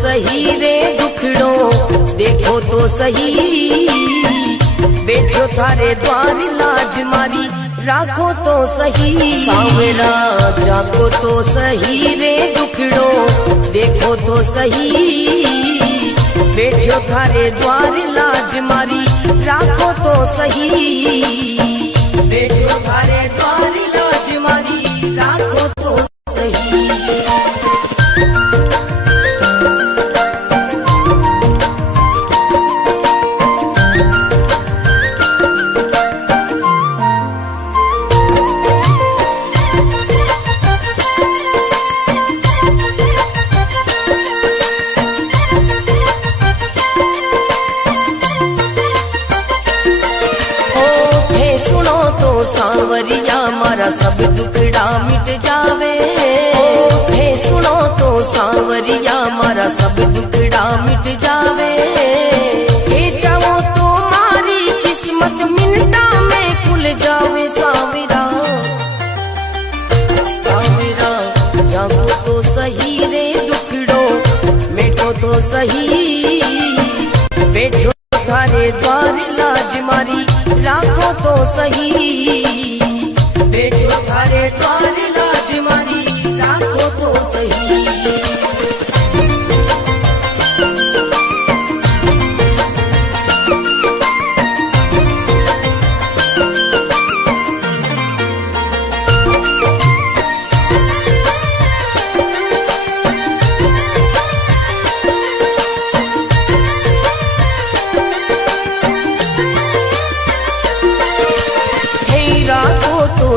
सही रे दुखड़ो, देखो तो सही। बैठो थारे द्वार लाज मारी, राखो तो सही। सांवरा जागो तो सही रे दुखड़ो, देखो तो सही। बैठो थारे द्वार लाज मारी, राखो तो सही। बैठो थारे द्वार लाज मारी, राखो तो सही। सांवरिया मारा सब दुखड़ा मिट जावे। थे सुनो तो सांवरिया मारा सब दुखड़ा मिट जावे। हे चाहो तो मारी किस्मत मिनटा में खुल जावे। सांवरा सांवरा जागो तो सही रे दुखड़ो, मेटो तो सही। बैठो थारे द्वार लाज मारी, राखो तो सही। बैठो थारे द्वार लाज मारी, राखो तो सही।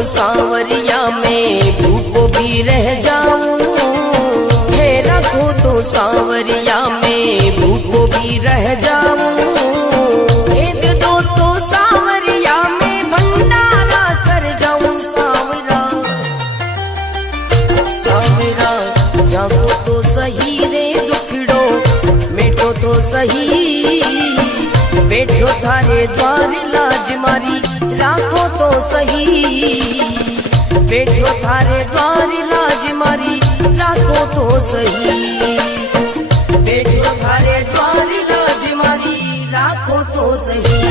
सांवरिया में भूखो भी रह जाऊं। हे रखो तो सांवरिया में भूखो भी रह जाऊं। भेद दो तो सांवरिया में भंडारा कर जाऊं। सांवरा सांवरा जागो तो सही रे दुखड़ो, मेटो तो सही। बैठो थारे द्वार लाज मारी, राखो तो सही। बैठो थारे द्वार लाज मारी, राखो तो सही। बैठो थारे द्वार लाज मारी, राखो तो सही।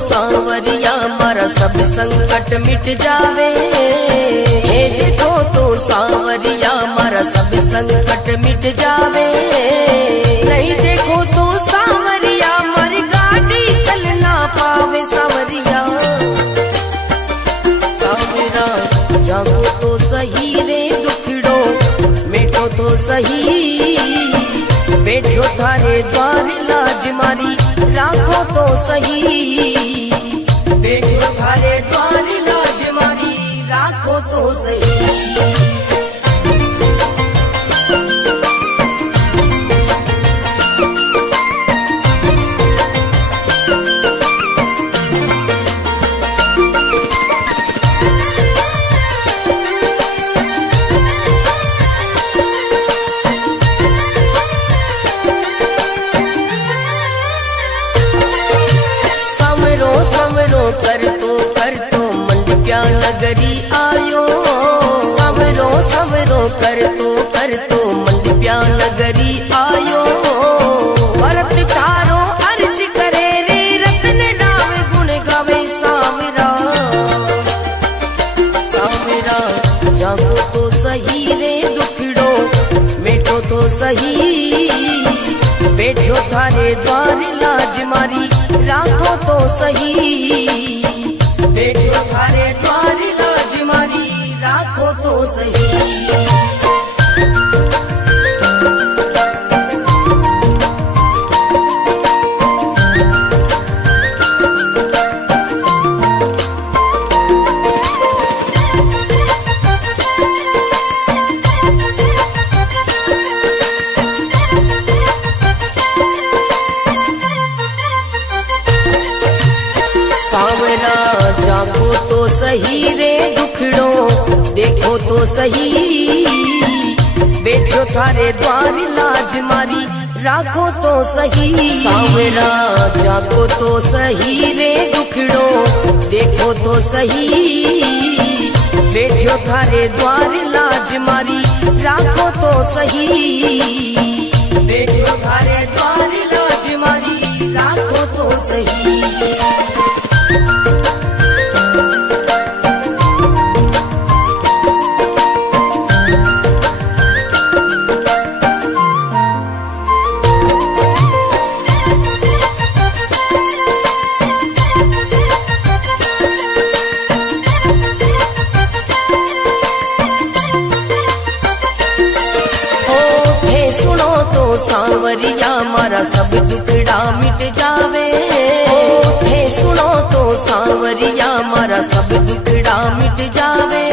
सांवरिया मारा सब संकट मिट जावे। हे देखो तो सांवरिया मारा सब संकट मिट जावे। नहीं देखो तो सांवरिया मारी गाड़ी चल ना पावे। सांवरिया सांवरा जागो तो सही रे दुखड़ो, मेटो तो सही। बैठो थारे द्वार लाज मारी, राखो तो सही। बैठो थारे द्वार लाज मारी, राखो तो सही। कर तो मंडप्या नगरी आयो। सवरो सवरो कर तो मंडप्या नगरी आयो। भरत थारो अर्ज करे रे, रतन नाम गुण गावे। सांवरा सांवरा जागो तो सही रे दुखड़ो, मेटो तो सही। बैठो थारे द्वार लाज मारी, राखो तो सही। बैठो थारे द्वार लाज मारी, राखो तो सही। तो सही, बैठो थारे द्वार लाज मारी राखो तो सही। सांवरा जागो तो सही रे दुखड़ो देखो तो सही, बैठो थारे द्वार लाज मारी राखो तो सही, बैठो थारे द्वार लाज मारी राखो तो सही। सांवरिया मारा सब दुखड़ा मिट जावे, थे सुनो तो सांवरिया मारा सब दुखड़ा मिट जावे।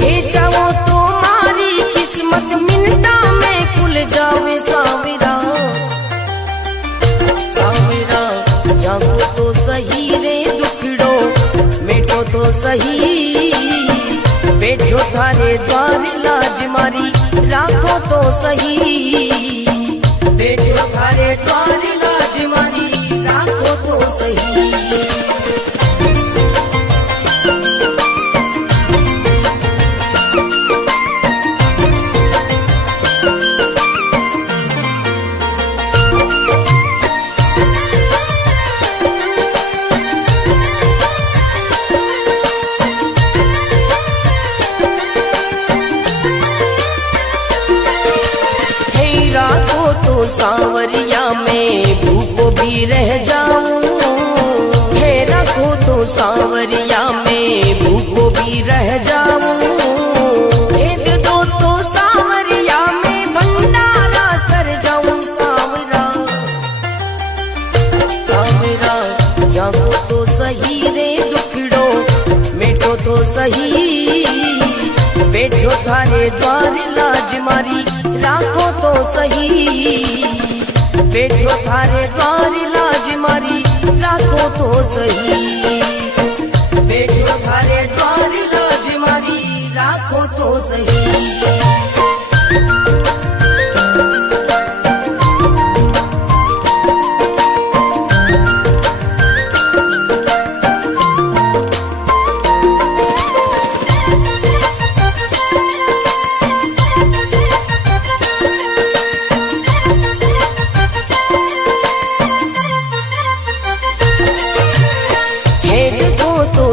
हे चाहो तो मारी किस्मत मिनटा में खुल जावे। सांवरा सांवरा जागो तो सही रे दुखड़ो मिटो तो सही, बैठो थारे द्वार लाज मारी राखो तो सही, बैठो थारे द्वार लाज मारी राखो तो सही। सांवरिया में भूखो भी रह जाऊं, ठहरा को तो सांवरिया में भूखो भी रह जाऊं। भेद दो तो सांवरिया में भंडारा कर जाऊं। सांवरा सांवरा जागो तो सही रे दुखड़ो मिटो तो सही, बैठो थारे द्वार लाज मारी राखो तो सही, बैठो थारे द्वार लाज मारी राखो तो सही, बैठो थारे द्वार लाज मारी राखो तो सही।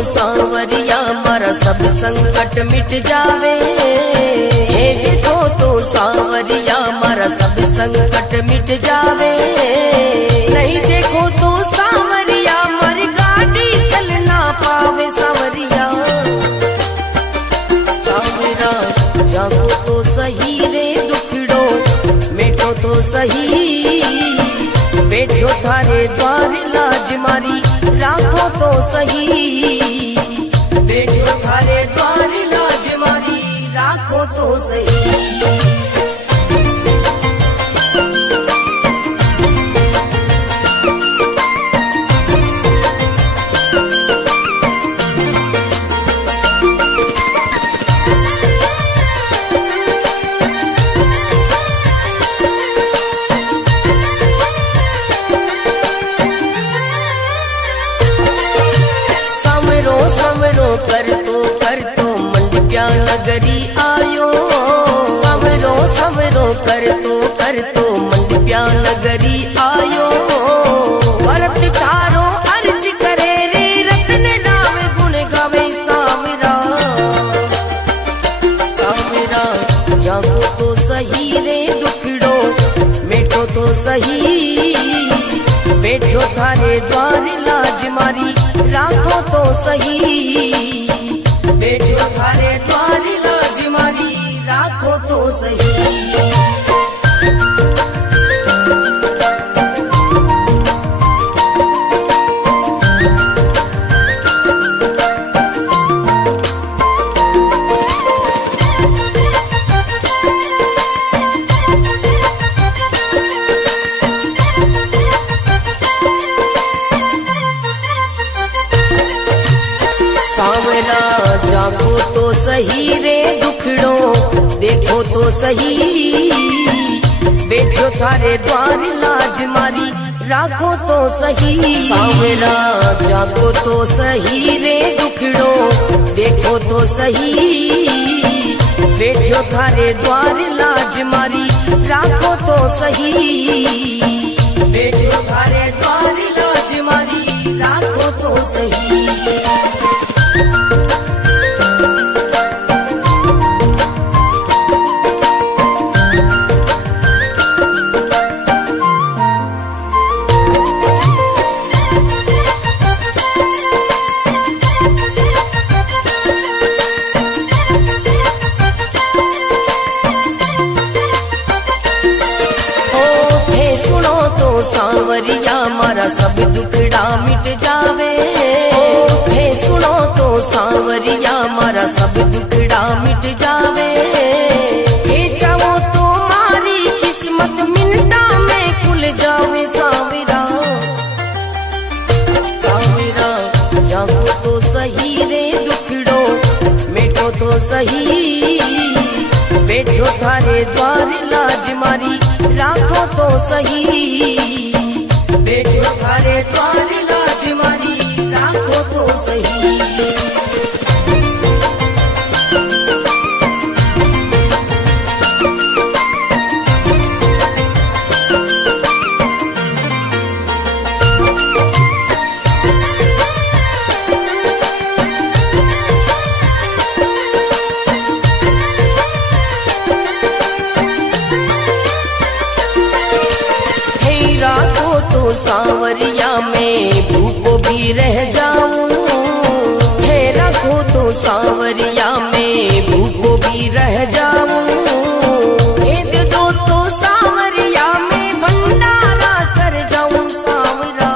सांवरिया मारा सब संकट मिट जावे, हे देखो तो सांवरिया मारा सब संकट मिट जावे। नहीं देखो तो सांवरिया मर गाड़ी चल ना पावे। सांवरिया सांवरा जागो तो सही रे दुखड़ो मिटो तो सही, बैठो थारे द्वार लाज मारी राखो तो सही, बैठो थारे द्वार लाज मारी राखो तो सही। कर तो मंडप्या नगरी आयो, सवरो सवरो कर तो मंडप्या नगरी आयो। भरत थारो अर्ज करे रे रत्न नाम गुण गावे। सांवरा सांवरा जागो तो सही रे दुखड़ो मिटो तो सही, बैठो थारे द्वार लाज मारी राखो तो सही, बैठो थारे द्वार लाज मारी राखो तो सही। सांवरा जागो तो सही रे रे दुखड़ो देखो तो सही, बैठो थारे द्वार लाज मारी राखो तो सही। सांवरा जागो तो सही रे दुखड़ो देखो तो सही, बैठो थारे द्वार लाज मारी राखो तो सही, बैठो थारे द्वार लाज मारी राखो तो सही। सांवरिया मारा सब दुखड़ा मिट जावे, थे सुनो तो सांवरिया मारा सब दुखड़ा मिट जावे। हे चाहो तो मारी किस्मत मिनटा में खुल जावे। सांवरा सांवरा जागो तो सही रे दुखड़ो मिटो तो सही, बैठो थारे द्वार लाज मारी राखो तो सही, बैठो थारे द्वार लाज मारी राखो तो सही। सांवरिया में भूखो भी रह जाऊं, थे रखो तो सांवरिया में भूखो भी रह जाऊं। भेद दो तो सांवरिया में भंडारा कर जाऊं। सांवरा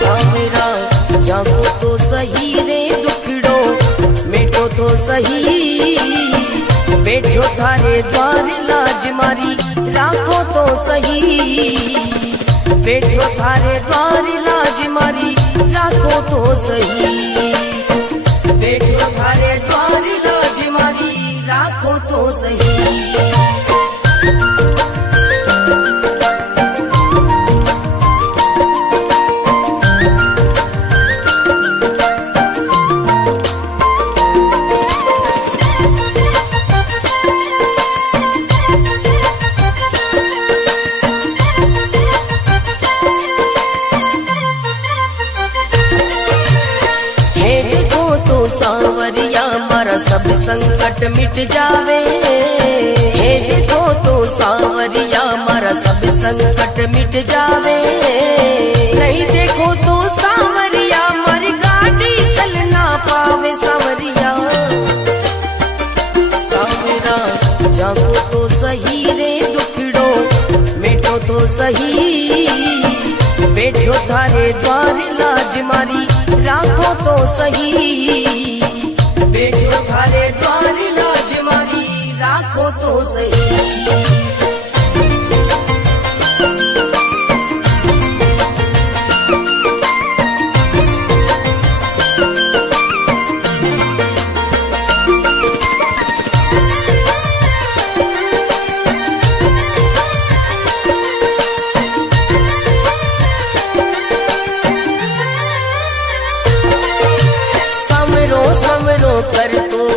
सांवरा जागो तो सही रे दुखड़ो मिटो तो सही, बैठो थारे द्वार लाज मारी राखो तो सही, बैठो थारे द्वार लाज मारी राखो तो सही, बैठो थारे द्वार लाज मारी राखो तो सही। सांवरिया मारा सब संकट मिट जावे, हे देखो तो सांवरिया मारा सब संकट मिट जावे। नहीं देखो तो सांवरिया मारी गाड़ी चल ना पावे। सांवरिया सांवरा जागो तो सही रे दुखड़ो मिटो तो सही, बैठो थारे द्वार लाज मारी राखो तो सही, बैठो थारे द्वार लाज मारी राखो तो सही।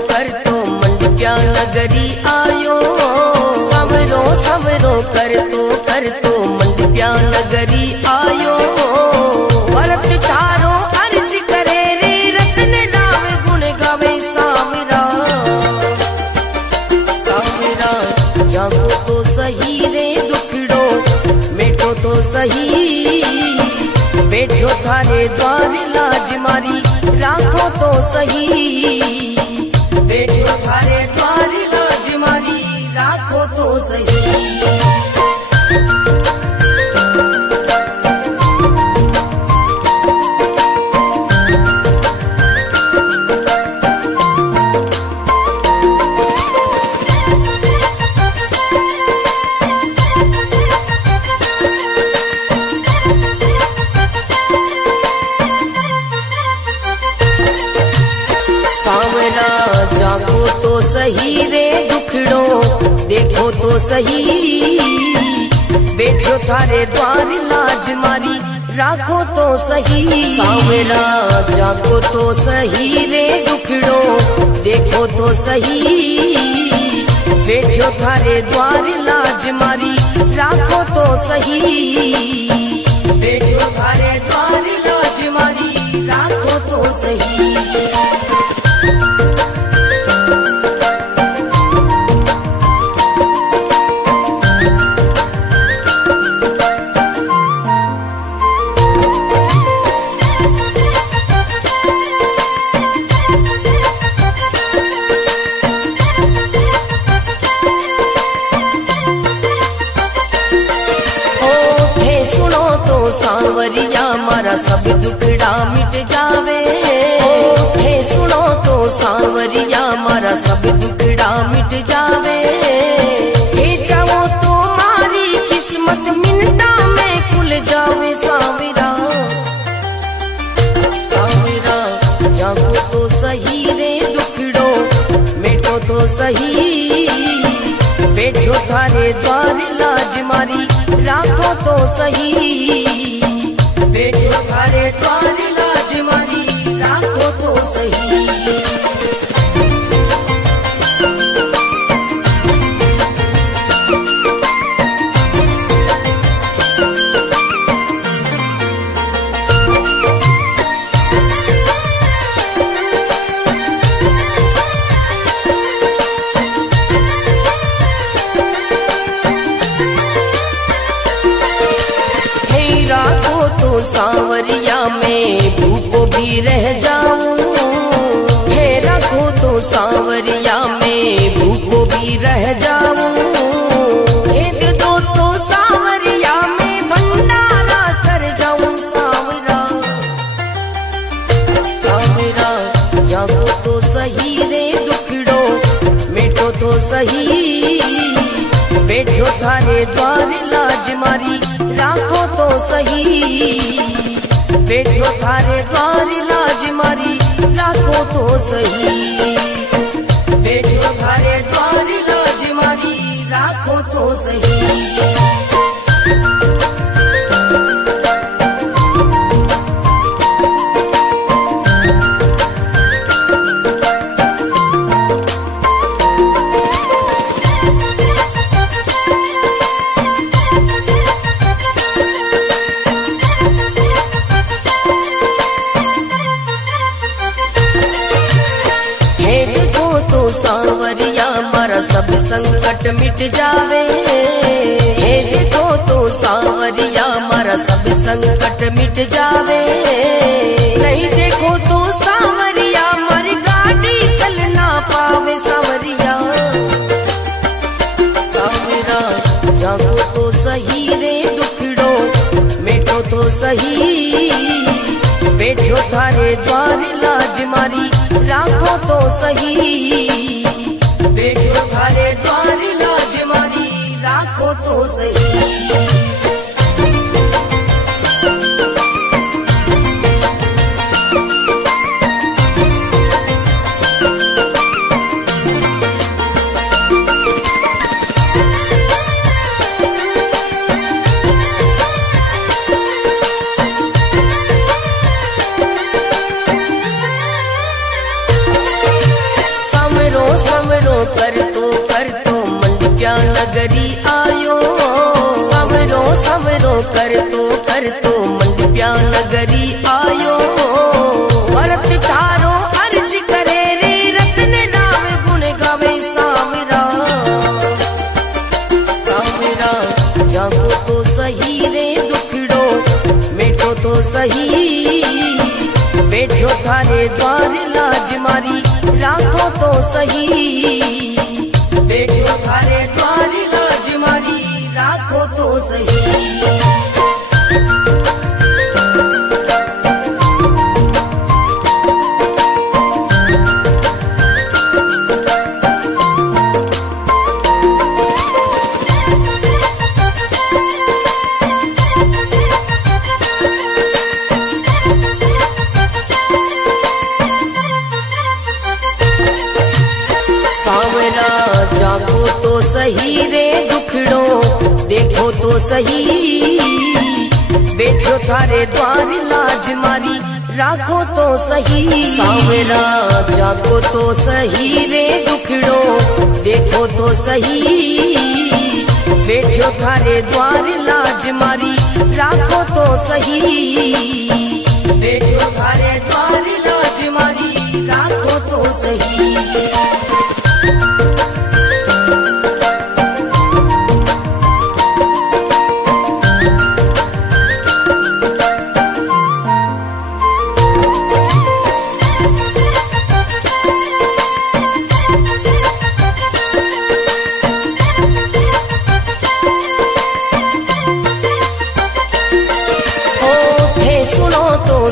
कर तो मंडप्या नगरी आयो, समरो समरो कर तो मंडप्या नगरी आयो। भरत थारो अर्ज करे रे रतन नाम गुण गावे। सांवरा सांवरा जागो तो सही रे दुखड़ो मिटो तो सही, बैठो थारे द्वार लाज मारी राखो तो सही, बैठो थारे द्वार लाज मारी राखो तो सही। सांवरा तो सही रे दुखड़ो देखो तो सही, बैठो थारे द्वार लाज मारी राखो तो सही। सांवरा जागो तो सही रे दुखड़ो देखो तो सही, बैठो थारे द्वार लाज मारी राखो तो सही, बैठो थारे द्वार लाज मारी राखो तो सही। सांवरिया मारा सब दुखड़ा मिट जावे, थे सुनो तो सांवरिया मारा सब दुखड़ा मिट जावे, थे चाहो तो मारी किस्मत मिनटा में खुल जावे। सांवरा सांवरा जागो तो सही रे दुखड़ो मिटो तो सही, बैठो थारे द्वार लाज मारी राखो तो सही, बैठो थारे द्वार लाज मारी राखो तो सही। सांवरिया में भूखो भी रह जाऊं, थे रखो तो सांवरिया में भूखो भी रह जाऊं, भेद दो तो सांवरिया में भंडारा कर जाऊं। सांवरा सांवरा जागो तो सही रे दुखड़ो मिटो तो सही, बैठो थारे द्वार लाज मारी राखो तो सही, बैठो थारे द्वार लाज मारी राखो तो सही, बैठो थारे द्वार लाज मारी राखो तो सही। सांवरिया मारा सब संकट मिट जावे, हे देखो तो सांवरिया मारा सब संकट मिट जावे, नहीं देखो तो सांवरिया मारी गाड़ी चल ना पावे। सांवरिया सांवरा जागो तो सही रे दुखड़ो मिटो तो सही, बैठो थारे द्वार लाज मारी राखो तो सही, बैठो थारे द्वार लाज मारी राखो तो सही। कर तो मंडिया नगरी आयो, सवरो सवरो कर तो मंडिया नगरी आयो, भरत थारो अर्ज करे रे रतन नाम गुण गावे। सांवरा सांवरा जागो तो सही रे दुखड़ो मिटो तो सही, बैठो थारे द्वार लाज मारी राखो तो सही, बैठो थारे द्वार लाज मारी राखो तो सही। सांवरा जागो तो सही रे दुखड़ो देखो तो सही, बैठो थारे द्वार लाज मारी राखो तो सही। सांवरा जागो तो सही रे दुखड़ो देखो तो सही, बैठो थारे द्वार लाज मारी राखो तो सही, बैठो थारे द्वार लाज मारी राखो तो सही।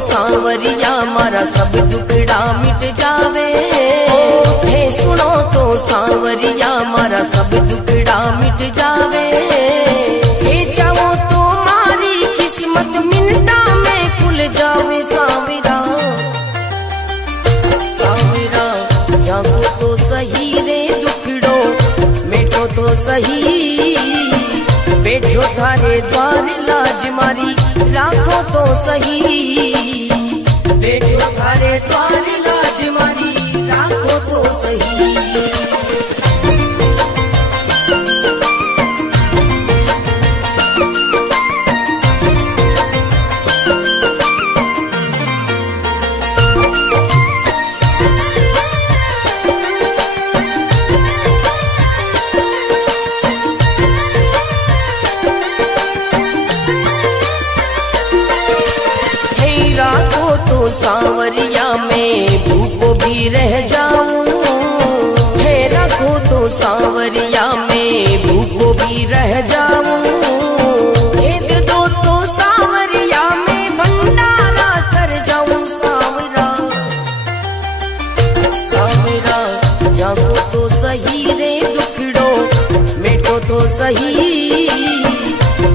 सांवरिया मारा सब दुखड़ा मिट जावे, थे सुनो तो सांवरिया मारा सब दुखड़ा मिट जावे, हे चाहो तो मारी किस्मत मिनटा में खुल जावे। सांवरा सांवरा जागो तो सही रे दुखड़ो मिटो तो सही, बैठो थारे द्वार लाज मारी राखो तो सही, बैठो थारे द्वार लाज मारी राखो तो सही। सांवरिया में भूखो भी रह जाऊं, है रखो तो सांवरिया में भूखो भी रह जाऊं, भेद दो तो सांवरिया में भंडारा कर जाऊं। सांवरा सांवरा जागो तो सही रे दुखड़ो मिटो तो सही,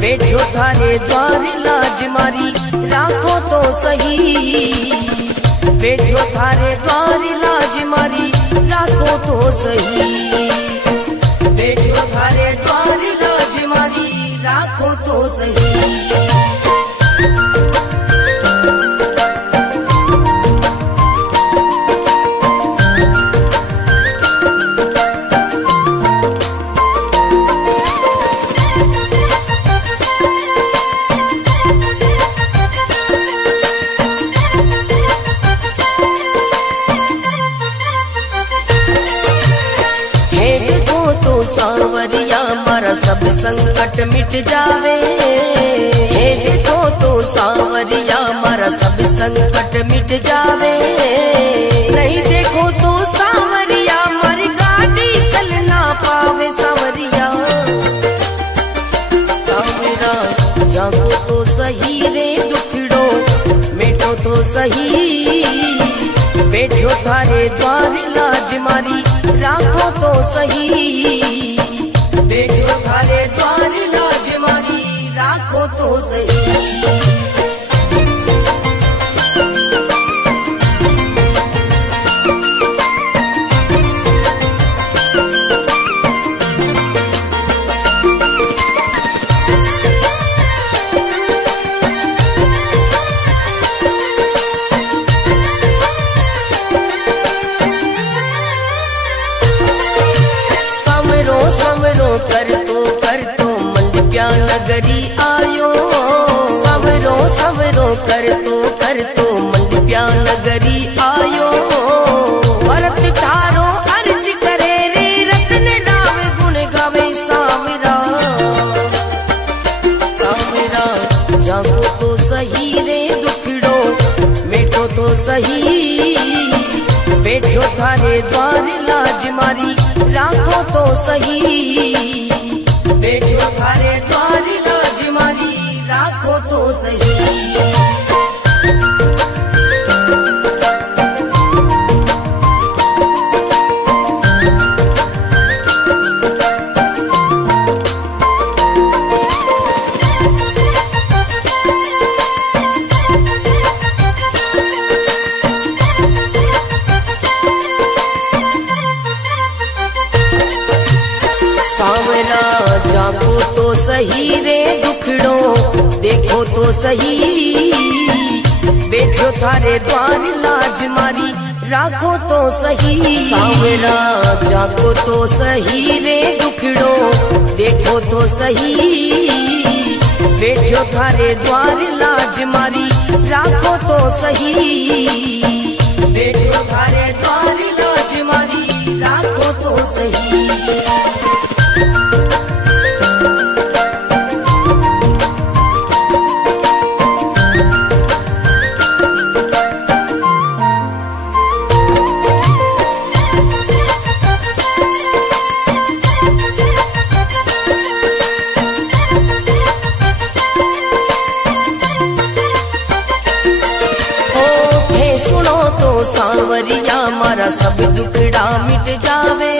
बैठो थारे द्वार लाज मारी राखो तो सही, बैठो थारे द्वार लाज मारी राखो तो सही, बैठो थारे द्वार लाज मारी राखो तो सही। सांवरिया मारा सब संकट मिट जावे, हे देखो तो सांवरिया मारा सब संकट मिट जावे, नहीं देखो तो सांवरिया मारी गाड़ी चल ना पावे। सांवरिया सांवरा जागो तो सही रे दुखड़ो मिटो तो सही, बैठो थारे द्वार लाज मारी राखो तो सही, बैठो थारे द्वार लाज मारी राखो तो सही। कर तो मंडप्या नगरी आयो, सवरो सवरो कर तो मंडप्या नगरी आयो, भरत थारो अर्ज करे रे रतन नाम गुण गावे। सांवरा सांवरा जागो तो सही रे दुखड़ो मिटो तो सही, बैठो थारे द्वार लाज मारी राखो तो सही, बैठो थारे द्वार लाज मारी राखो तो सही। सावरा जागो तो सही रे दुखड़ो देखो तो सही, बैठो थारे द्वार लाज मारी राखो तो सही। सावरा जागो तो सही रे दुखड़ो देखो तो सही, बैठो थारे द्वार लाज मारी राखो तो सही, बैठो थारे द्वार लाज मारी राखो तो सही। सावरिया मारा सब दुखड़ा मिट जावे,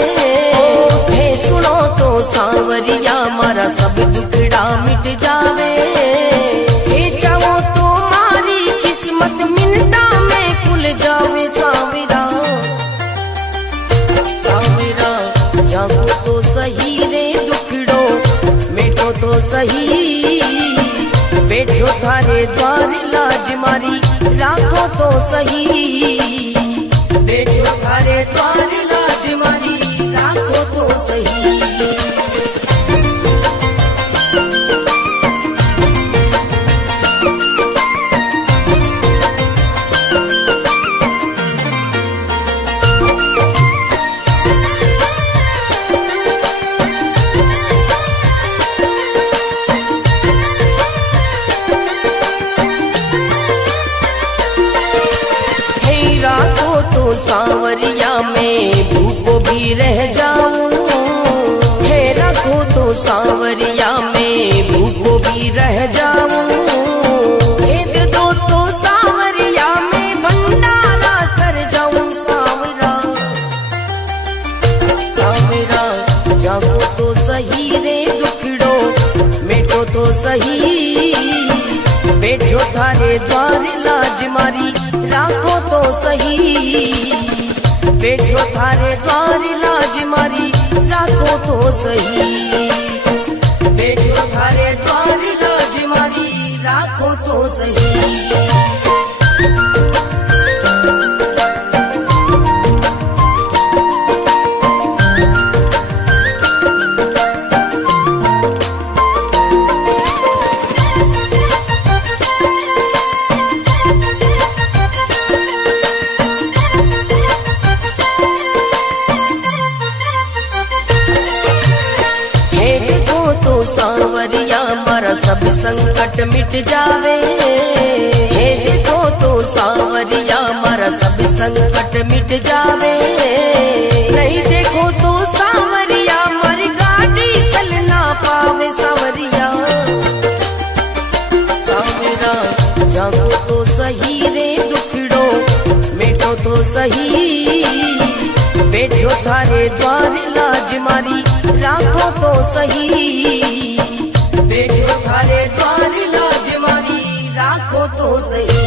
हे सुनो तो सावरिया मारा सब दुखड़ा मिट जावे, हे चाहो तो मारी किस्मत मिनटा में खुल जावे। सावरा सावरा जागो तो सही रे दुखड़ो मिटो तो सही, बैठो थारे द्वार लाज मारी राखो तो सही, बैठो थारे द्वार लाज मारी राखो तो सही। सावरिया में भूखो भी रह जाऊं, हे रखो तो सावरिया में भूखो भी रह जाऊं, हे दे दो तो सावरिया में भंडारा कर जाऊं। सावरा सावरा जागो तो सही रे दुखड़ो मिटो तो सही, बैठो थारे द्वार लाज मारी राखो तो सही, बैठो थारे द्वार लाज मारी राखो तो सही, बैठो थारे द्वार लाज मारी राखो तो सही। सावरिया मारा सब संकट मिट जावे, हे देखो तो सावरिया मारा सब संकट मिट जावे, नहीं देखो तो सावरिया मारी गाड़ी चल ना पावे। सावरिया सावरा जागो तो सही रे दुखड़ो मिटो तो सही, बैठो थारे द्वार लाज मारी राखो तो सही, बैठो थारे द्वार लाज मारी राखो तो सही।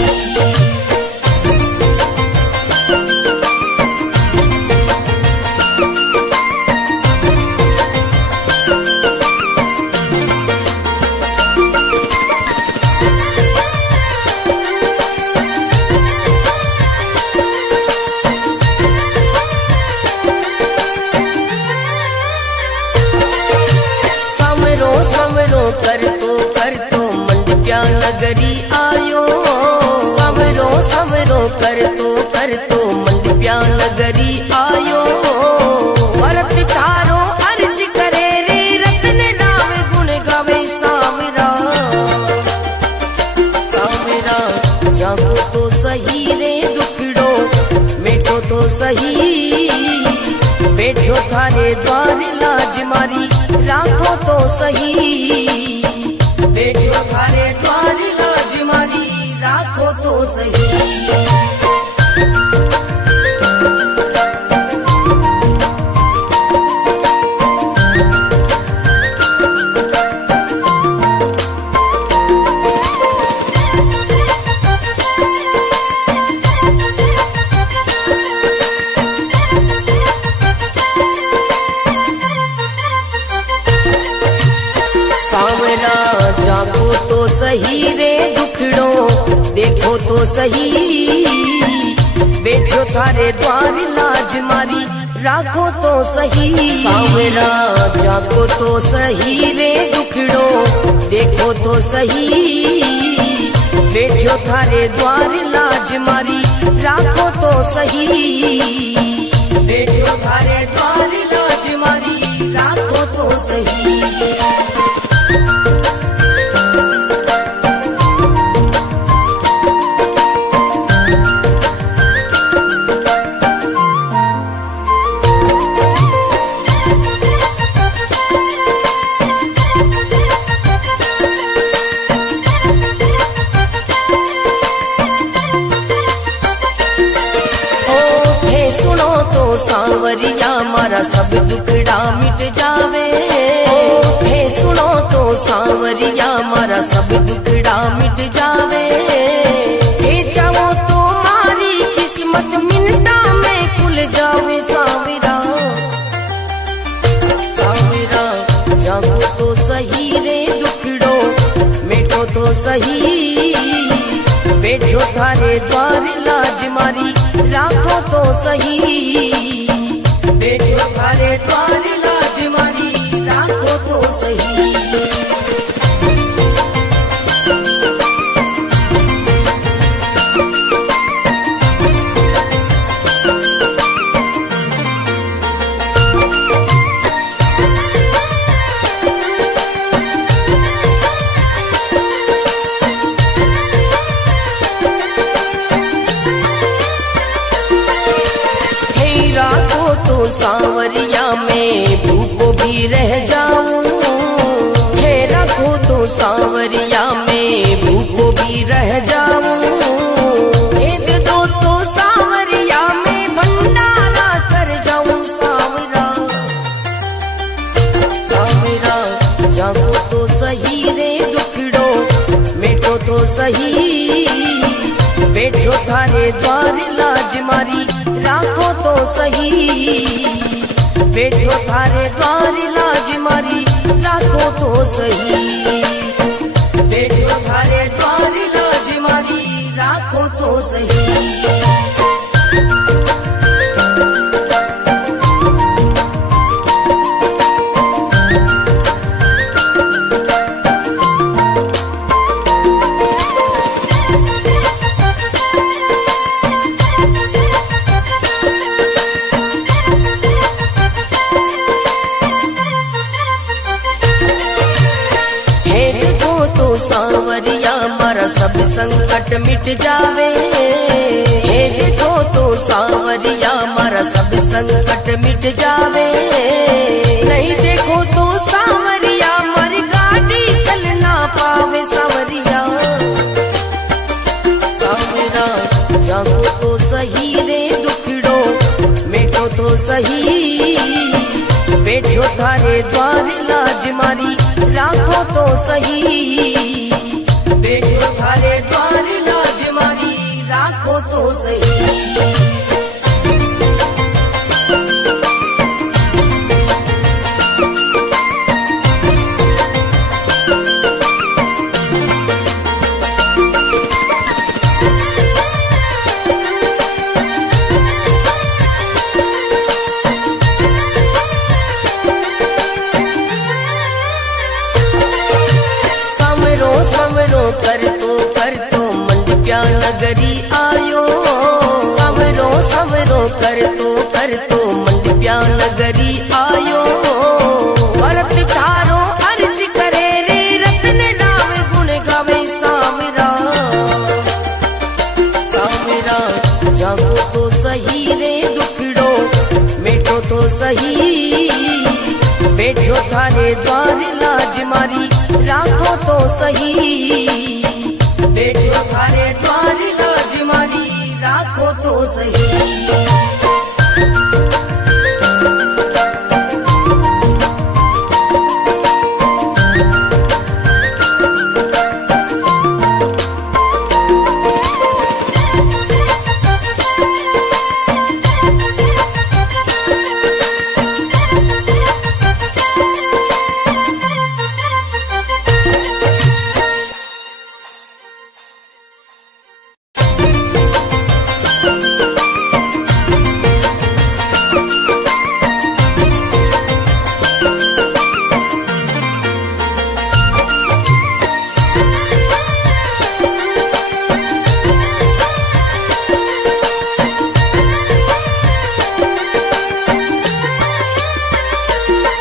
कर तो मंडप्या नगरी आयो, सवरो सवरो कर तो मंडप्या नगरी आयो, भरत तारो अर्ज करे रे रतन नाम गुण गावे। सावरा सावरा जागो तो सही रे दुखड़ो मिटो तो सही, बैठो थारे द्वार लाज मारी राखो तो सही, बैठो थारे द्वार लाज मारी राखो तो सही। सही रे दुखड़ो, देखो तो सही बैठो थारे द्वार लाज मारी, राखो तो सही सांवरा, जाको तो सही रे दुखड़ो, देखो तो सही बैठो थारे द्वार लाज मारी, राखो तो सही बैठो थारे द्वार लाज मारी, राखो तो सही। सांवरिया मारा सब दुखड़ा मिट जावे, हे सुनो तो सांवरिया मारा सब दुखड़ा मिट जावे, हे चाहो तो मारी किस्मत मिनटा में खुल जावे सांवरा, सांवरा जागो तो सही रे दुखड़ो, मिटो तो सही बैठो थारे द्वार लाज मारी, राखो तो सही बैठो थारे द्वार लाज मारी, राखो तो सही। सांवरिया में भूखो भी रह जाऊं, हे रखो तो सांवरिया में भूखो भी रह जाऊं, भेद दो तो सांवरिया में भंडारा कर जाऊं सांवरा, सांवरा जागो तो सही रे दुखड़ो, मिटो तो सही बैठो थारे द्वार लाज मारी, राखो तो सही बैठो थारे द्वार लाज मारी, राखो तो सही बैठो थारे द्वार लाज मारी, राखो तो सही। सांवरिया मारा सब संकट मिट जावे, हे देखो तो सांवरिया मारा सब संकट मिट जावे, नहीं देखो तो सांवरिया मारी गाड़ी चल ना पावे सांवरिया, सांवरा जागो तो सही रे दुखड़ो, मिटो तो सही बैठो थारे द्वार लाज मारी, राखो तो सही बैठो थारे द्वार लाज मारी, राखो तो सही। कर तो मंडप्या नगरी आयो, समरो समरो कर तो मंडप्या नगरी आयो, भरत थारो अर्ज करे रे रत्न लावे गुण गावे सांवरा, सांवरा जागो तो सही रे दुखड़ो, मिटो तो सही बैठो थारे द्वार लाज मारी, राखो तो सही बैठो थारे द्वार लाज मारी, राखो तो सही।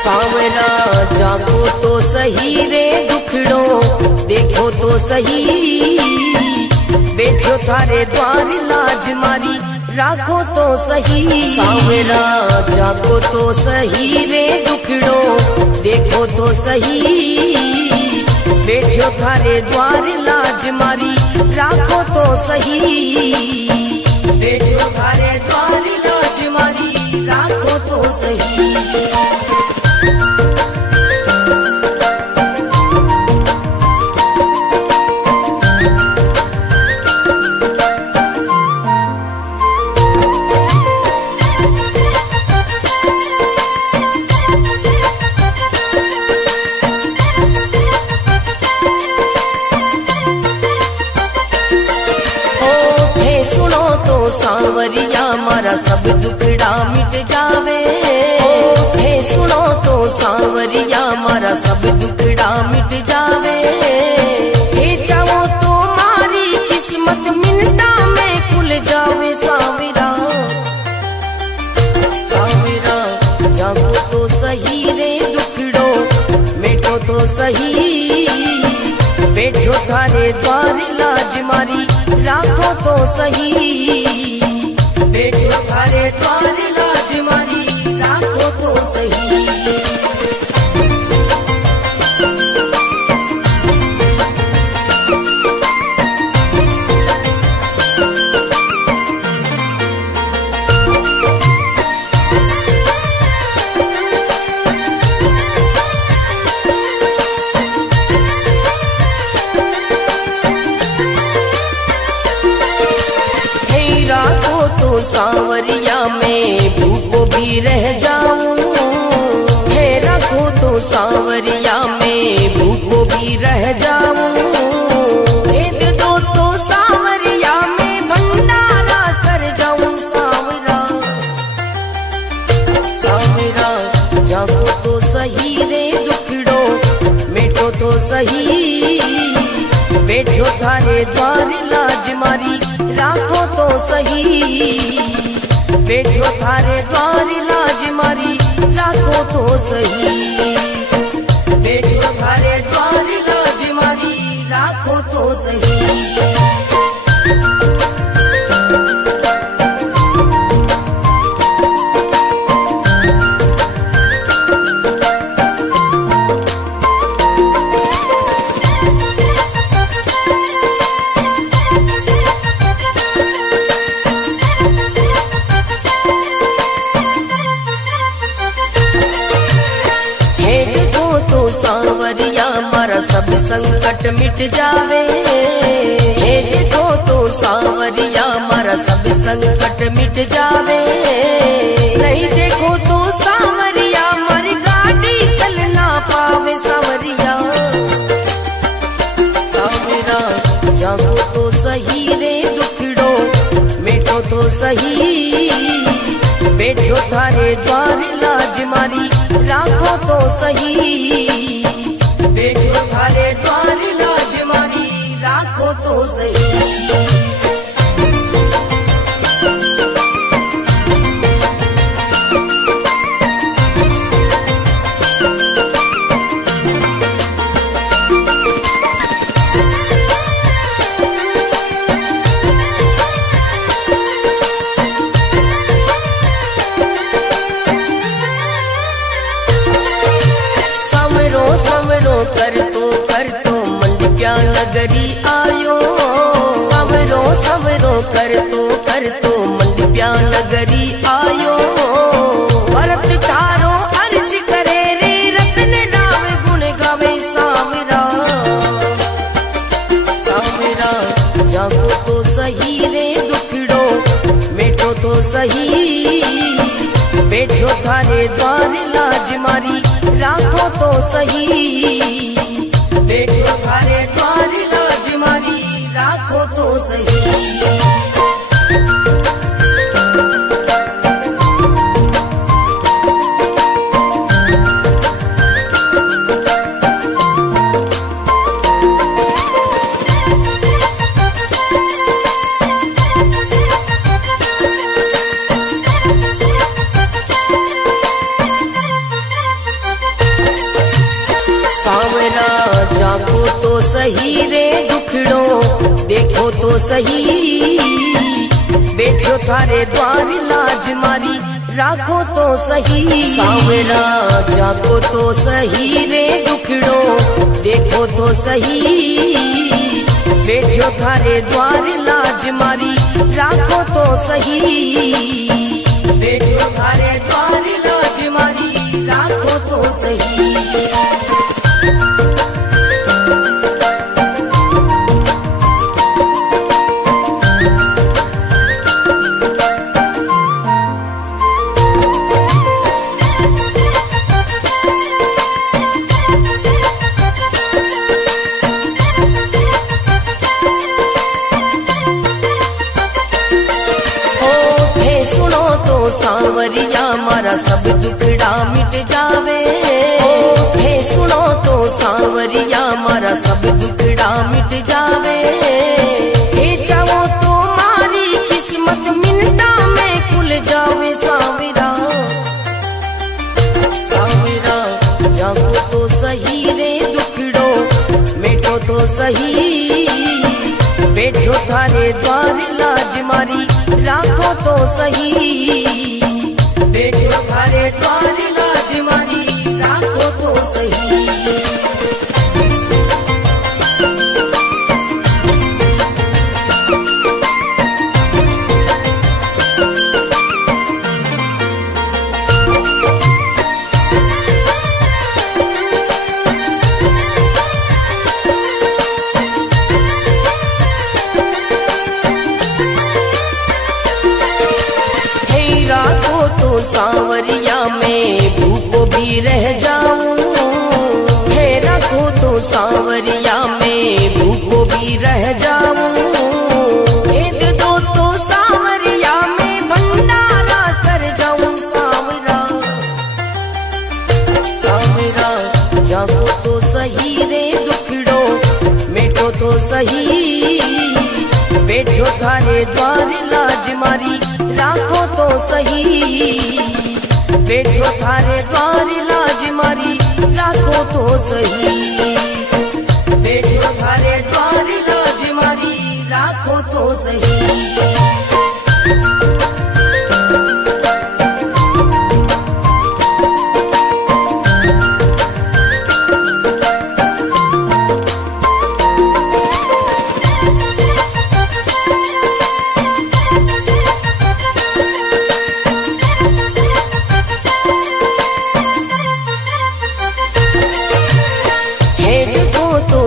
सावरा जागो तो सही रे दुखड़ो देखो तो सही, बैठो थारे द्वार लाज मारी राखो तो सही। सावरा जागो तो सही रे दुखड़ो देखो तो सही, बैठो थारे द्वार लाज मारी राखो तो सही, बैठो थारे द्वार लाज मारी राखो तो सही। सांवरिया मारा सब दुखड़ा मिट जावे, हे सुनो तो सांवरिया मारा सब दुखड़ा मिट जावे, हे चाहो तो मारी किस्मत मिनटा में खुल जावे। सांवरा सांवरा जागो तो सही रे दुखड़ो मिटो तो सही, बैठो थारे द्वार लाज मारी राखो तो सही, बैठो थारे द्वार लाज मारी राखो तो सही। सांवरिया में भूखो भी रह जाऊं, हे रखो तो सांवरिया में भूखो भी रह जाऊं, भेद दो तो सांवरिया में भंडारा कर जाऊं। सांवरा सांवरा जागो तो सही रे दुखड़ो मिटो तो सही, बैठो थारे द्वार लाज मारी राखो तो सही, बैठो थारे द्वार लाज मारी राखो तो सही, बैठो थारे द्वार लाज मारी राखो तो सही। सांवरिया मारा सब संकट मिट जावे, हे देखो तो सांवरिया मारा सब संकट मिट जावे, नहीं देखो तो सांवरिया मारी गाड़ी चल ना पावे। सांवरिया सांवरा जागो तो सही रे दुखड़ो मिटो तो सही, बैठो थारे द्वार लाज मारी राखो तो सही, बैठो थारे द्वार लाज मारी राखो तो सही। कर तो मंडिया नगरी आयो, सवरो सवरो कर तो मंडिया नगरी आयो, भरत तारो अर्ज करे रे रतन राम गुण गावे। सांवरा सांवरा जागो तो सही रे दुखड़ो मिटो तो सही, बैठो थारे द्वार लाज मारी राखो तो सही, बैठो थारे द्वार लाज मारी राखो तो सही। सावरा जागो तो सही रे दुखड़ो देखो तो सही, बैठो थारे द्वार लाज मारी राखो तो सही। सावरा जागो तो सही रे दुखड़ो देखो तो सही, बैठो थारे द्वार लाज मारी राखो तो सही, बैठो थारे द्वार लाज मारी राखो तो सही। सावरिया मारा सब दुखड़ा मिट जावे, हे सुनो तो सावरिया मारा सब दुखड़ा मिट जावे, हे चाहो तो मारी किस्मत मिनटा में खुल जावे। सावरा सावरा जागो तो सही रे दुखड़ो मिटो तो सही, बैठो थारे द्वार लाज मारी राखो तो सही, बैठो थारे द्वार लाज मारी राखो तो सही। सावरिया में भूखो भी रह जाऊं, हे रखो तो सावरिया में भूखो भी रह जाऊं, भेद दो तो सावरिया में भंडारा कर जाऊं। सावरा सावरा जागो तो सही रे दुखड़ो मिटो तो सही, बैठो थारे द्वार लाज मारी राखो तो सही, बैठो थारे द्वार लाज मारी राखो तो सही, बैठो थारे द्वार लाज मारी राखो तो सही।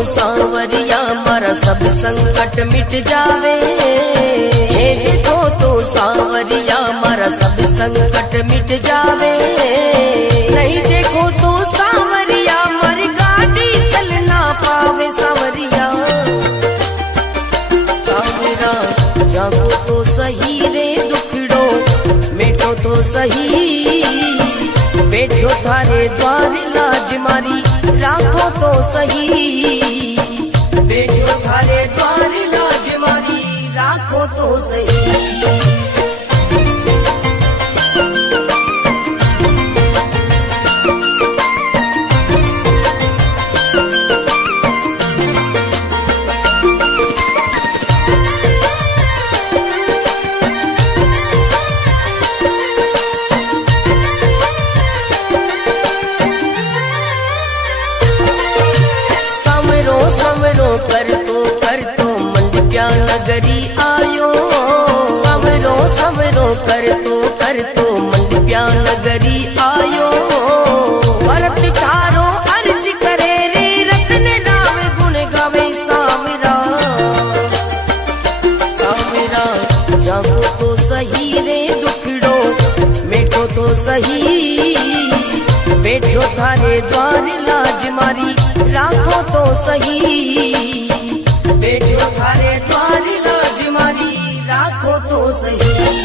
सावरिया मारा सब संकट मिट जावे, हे देखो तो सावरिया मारा सब संकट मिट जावे, नहीं देखो तो सावरिया मारी गाड़ी चल ना पावे। सावरिया सावरा जागो तो सही रे दुखड़ो मिटो तो सही, बैठो थारे द्वार लाज मारी राखो तो सही, बैठो थारे द्वार लाज मारी राखो तो सही। कर तो मंडप्या नगरी आयो, सवरो सवरो कर तो मंडप्या नगरी आयो, भरत थारो अर्ज करे रे रतन राम गुण गावे। सावरा सावरा जागो तो सही रे दुखड़ो मिटो तो सही, बैठो थारे द्वार लाज मारी राखो तो सही, बैठो थारे द्वार लाज मारी राखो तो सही।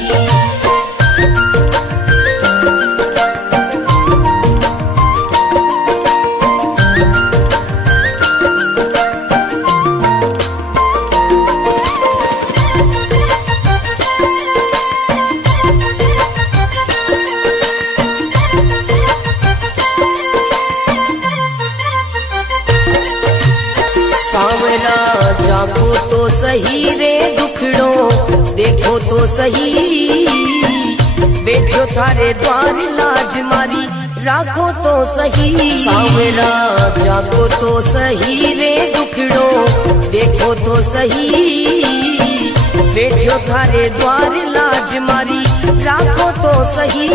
तो सही रे दुखड़ो, देखो तो सही बैठो थारे द्वार लाज मारी, राखो तो सही सांवरा, जागो तो सही रे दुखड़ो, देखो तो सही बैठो थारे द्वार लाज मारी, राखो तो सही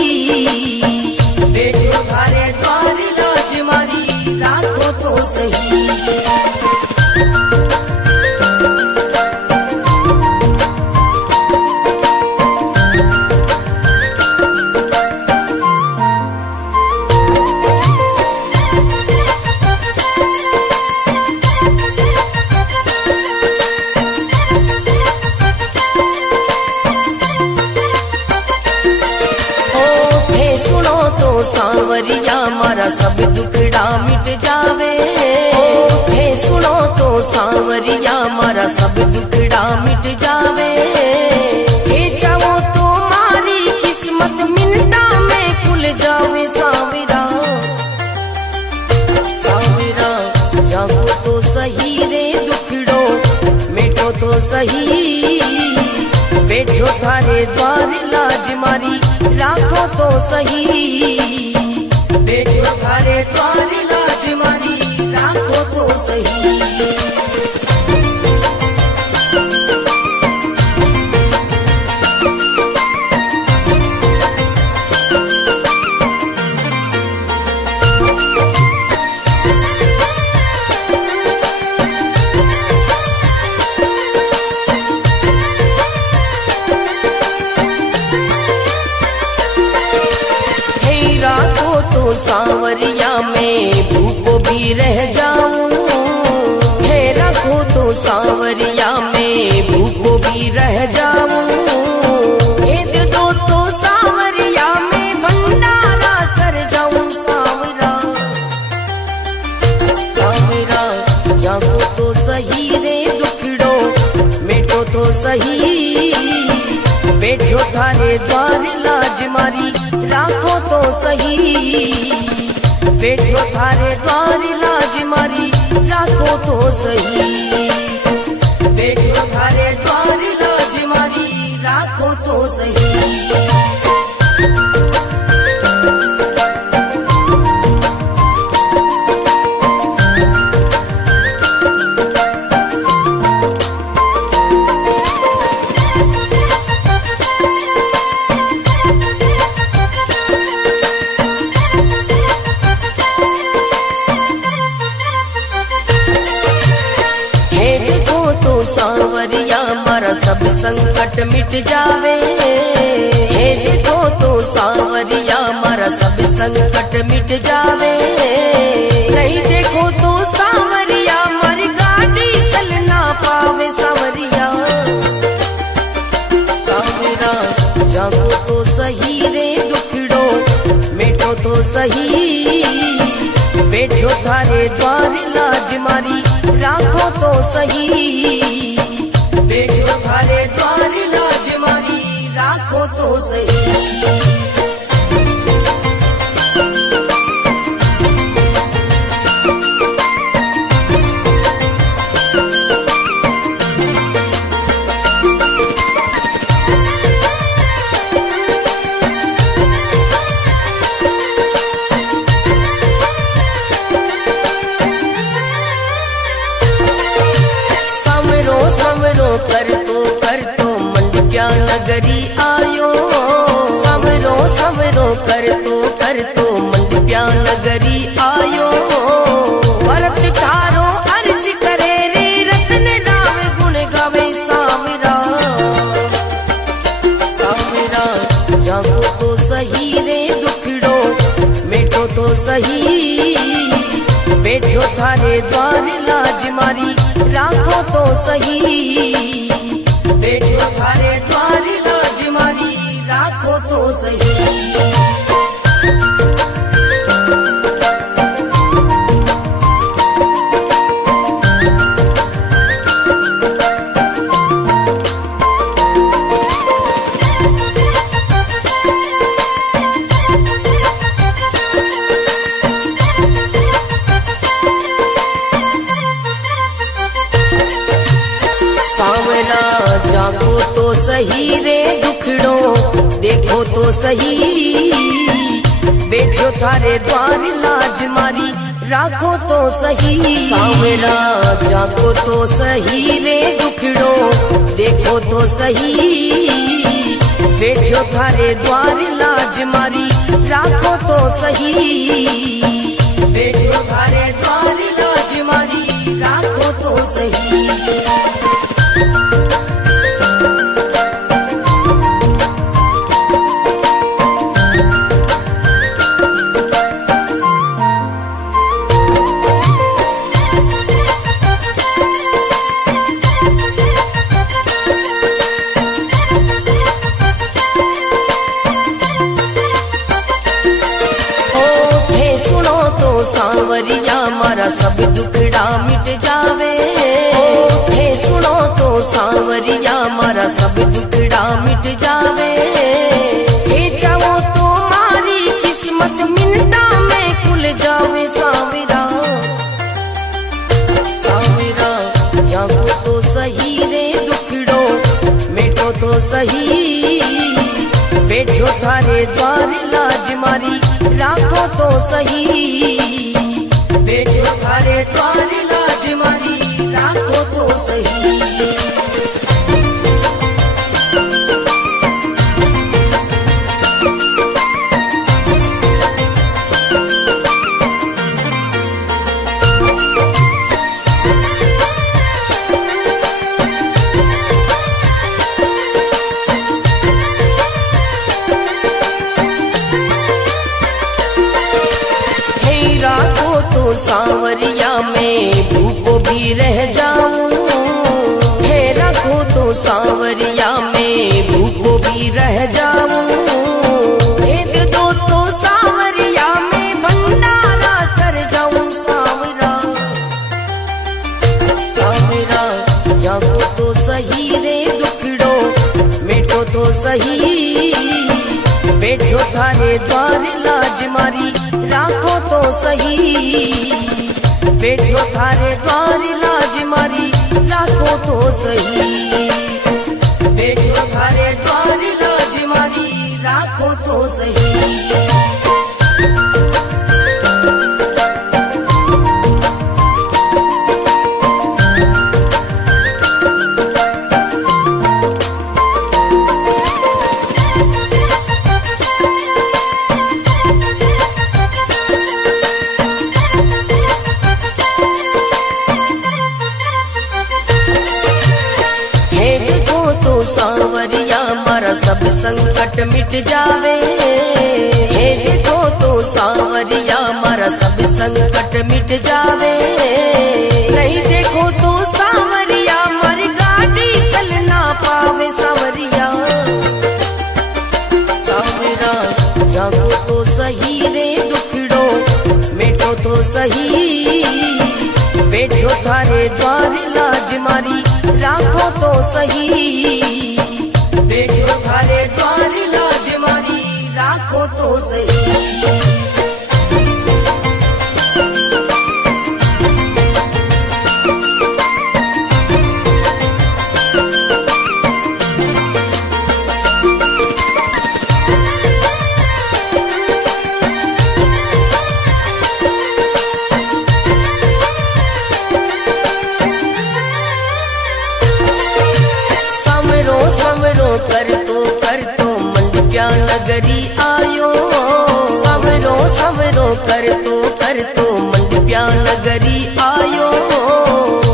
बैठो थारे द्वार लाज मारी, राखो तो सही। सांवरिया मारा सब दुखड़ा मिट जावे, थे सुनो तो सांवरिया मारा सब दुखड़ा मिट जावे, हे चाहो तो मारी किस्मत मिनटा में खुल जावे सांवरा, सांवरा जागो तो सही रे दुखड़ो, मिटो तो सही बैठो थारे द्वार लाज मारी, राखो तो सही बैठो थारे द्वार लाज मारी, राखो तो सही। सांवरिया में भूखो भी रह जाऊं, है रखो तो सांवरिया में भूखो भी रह जाऊं, भेद दो तो सांवरिया में भंडारा कर जाऊं सांवरा, सांवरा जागो तो सही रे दुखड़ो, मिटो तो सही बैठो थारे द्वार लाज मारी, राखो तो सही बैठो थारे द्वार लाज मारी, राखो तो सही बैठो थारे द्वार लाज मारी, राखो तो सही। सांवरिया मारा सब संकट मिट जावे, हे देखो तो सांवरिया मारा सब संकट मिट जावे, नहीं देखो तो सांवरिया मारी गाड़ी चल ना पावे सांवरिया, सांवरा जागो तो सही रे दुखड़ो, मिटो तो सही बैठो थारे द्वार लाज मारी, राखो तो सही बैठो थारे द्वार लाज मारी, राखो तो सही। कर तो मंडप्या नगरी आयो, समरो समरो कर तो मंडप्या नगरी आयो, भरत तारो अर्ज करे रे रतन राम गुण गावे सांवरा, सांवरा जागो तो सही रे दुखड़ो, मिटो तो सही बैठो थारे द्वार लाज मारी, राखो तो सही बैठो थारे द्वार लाज मारी, राखो तो सही। सही रे दुखड़ो, देखो तो सही बैठो थारे द्वार लाज मारी, राखो तो सही सांवरा, जाको तो सही रे दुखड़ो, देखो तो सही बैठो थारे द्वार लाज मारी, राखो तो सही बैठो थारे द्वार लाज मारी, राखो तो सही। सांवरिया मारा सब दुखड़ा मिट जावे, थे सुनो तो सांवरिया मारा सब दुखड़ा मिट जावे, हे चाहो तो मारी किस्मत मिनटा में खुल जावे सांवरा, सांवरा जागो तो सही रे दुखड़ो, मिटो तो सही बैठो थारे द्वार लाज मारी, राखो तो सही बैठो थारे द्वार लाज मारी, राखो तो सही। सांवरिया में भूखो भी रह जाऊं, हे रखो तो सांवरिया में भूखो भी रह जाऊं, भेद दो तो सांवरिया में भंडारा कर जाऊं सांवरा, सांवरा जागो तो सही रे दुखड़ो, मिटो तो सही बैठो थारे द्वार लाज मारी, राखो तो सही बैठो थारे द्वार लाज मारी, राखो तो सही बैठो थारे द्वार लाज मारी, राखो तो सही। सांवरिया मारा सब संकट मिट जावे, हे देखो तो सांवरिया मारा सब संकट मिट जावे, नहीं देखो तो सांवरिया मारी गाड़ी चल ना पावे सांवरिया, सांवरा जागो तो सही रे दुखड़ो, मिटो तो सही बैठो थारे द्वार लाज मारी, राखो तो सही बैठो थारे द्वार लाज मारी, राखो तो सही। कर तो मंडप्या नगरी आयो, सवरो सवरो कर तो मंडप्या नगरी आयो,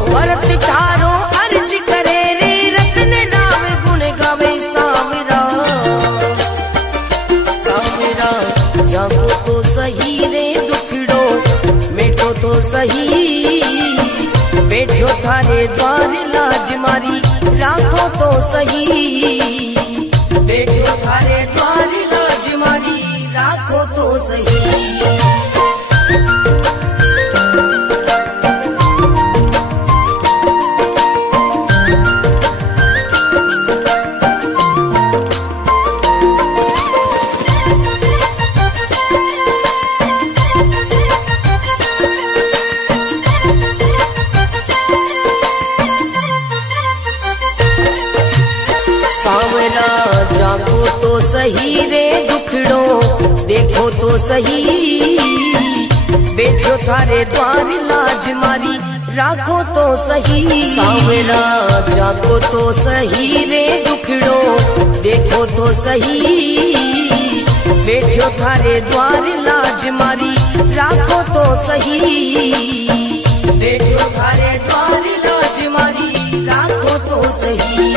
भरत थारो अर्ज करे रे रत्न नाम गुण गावे सांवरा, सांवरा जागो तो सही रे दुखड़ो, मिटो तो सही बैठो थारे द्वार लाज मारी, राखो तो सही बैठो थारे द्वार लाज मारी, राखो तो सही। सांवरा तो सही रे दुखड़ो, देखो तो सही बैठो थारे द्वार लाज मारी, राखो तो सही सांवरा, जागो तो सही रे दुखड़ो, देखो तो सही बैठो थारे द्वार लाज मारी, राखो तो सही बैठो थारे द्वार लाज मारी, राखो तो सही।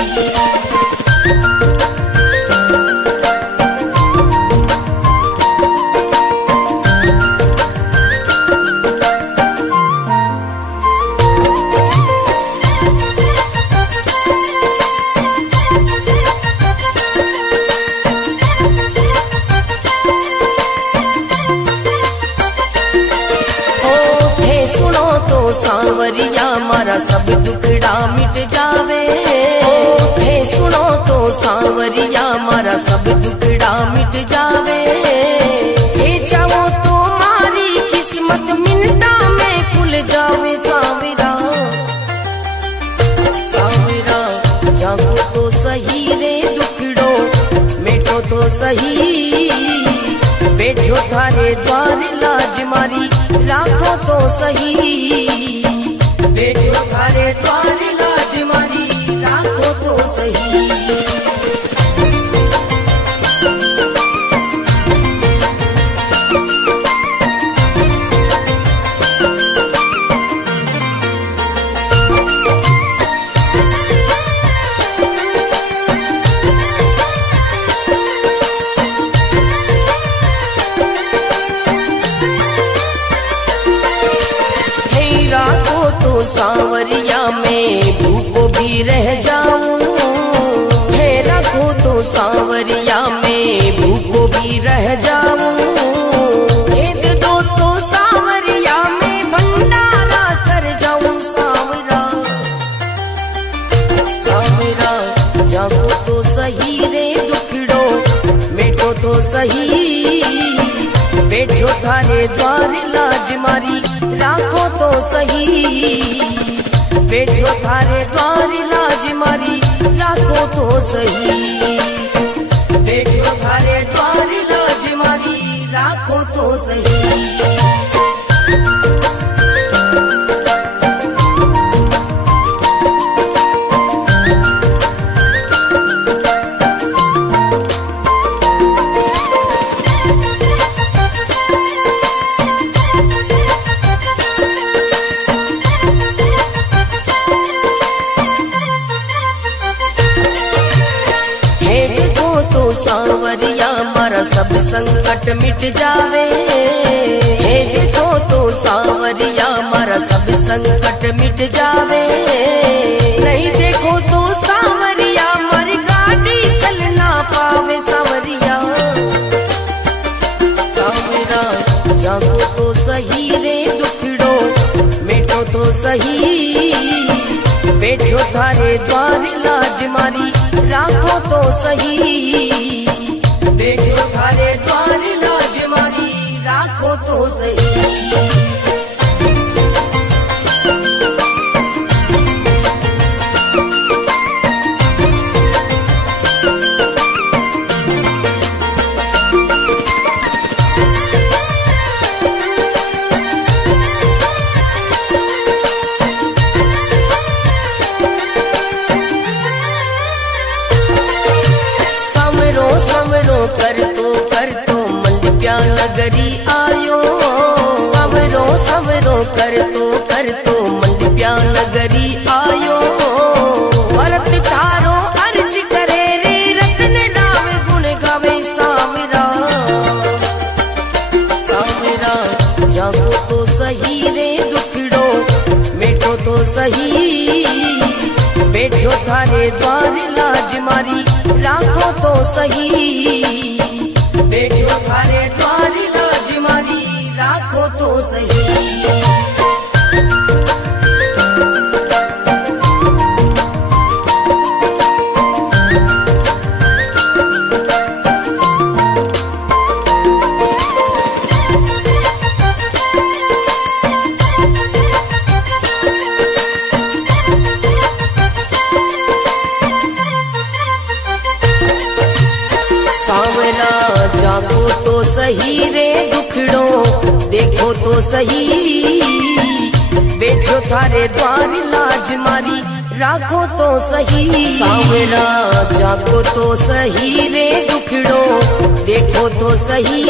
सांवरिया मारा सब दुखड़ा मिट जावे, थे सुनो तो सांवरिया मारा सब दुखड़ा मिट जावे, हे चाहो तो मारी किस्मत मिनटा में खुल जावे सांवरा, सांवरा जागो तो सही रे दुखड़ो, मिटो तो सही बैठो थारे द्वार लाज मारी, राखो तो सही बैठो थारे द्वार लाज मारी, राखो तो सही। सांवरिया में भूखो भी रह जाऊं, है रखो तो सांवरिया में भूखो भी रह जाऊं, भेद दो तो सांवरिया में भंडारा कर जाऊं सांवरा, सांवरा जागो तो सही रे दुखड़ो, मिटो तो सही बैठो थारे द्वार लाज मारी, राखो तो सही बैठो थारे द्वार लाज मारी, राखो तो सही बैठो थारे द्वार लाज मारी, राखो तो सही। सांवरिया मारा सब संकट मिट जावे, हे देखो तो सांवरिया मारा सब संकट मिट जावे, नहीं देखो तो सांवरिया मारी गाड़ी चल ना पावे सांवरिया, सांवरा जागो तो सही रे दुखड़ो, मिटो तो सही बैठो थारे द्वार लाज मारी, राखो तो सही बैठो थारे द्वार लाज मारी, राखो तो सही। कर तो मंडप्या नगरी आयो, सवरो सवरो कर तो मंडप्या नगरी आयो, भरत थारो अर्ज करे रे रतन राम गुण गावे सांवरा, सांवरा जागो तो सही रे दुखड़ो, मिटो तो सही बैठो थारे द्वार लाज मारी, राखो तो सही बैठो थारे द्वार लाज मारी, राखो तो सही। सही रे दुखड़ो, देखो तो सही बैठो थारे द्वार लाज मारी, राखो तो सही सांवरा, जागो तो सही रे दुखड़ो, देखो तो सही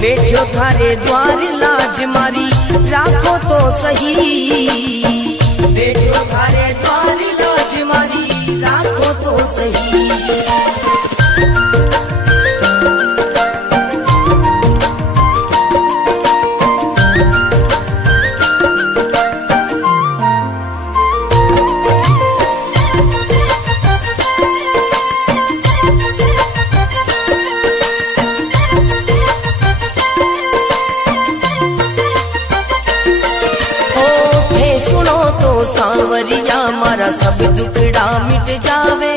बैठो थारे द्वार लाज मारी, राखो तो सही बैठो थारे द्वार लाज मारी, राखो तो सही। सांवरिया मारा सब दुखड़ा मिट जावे,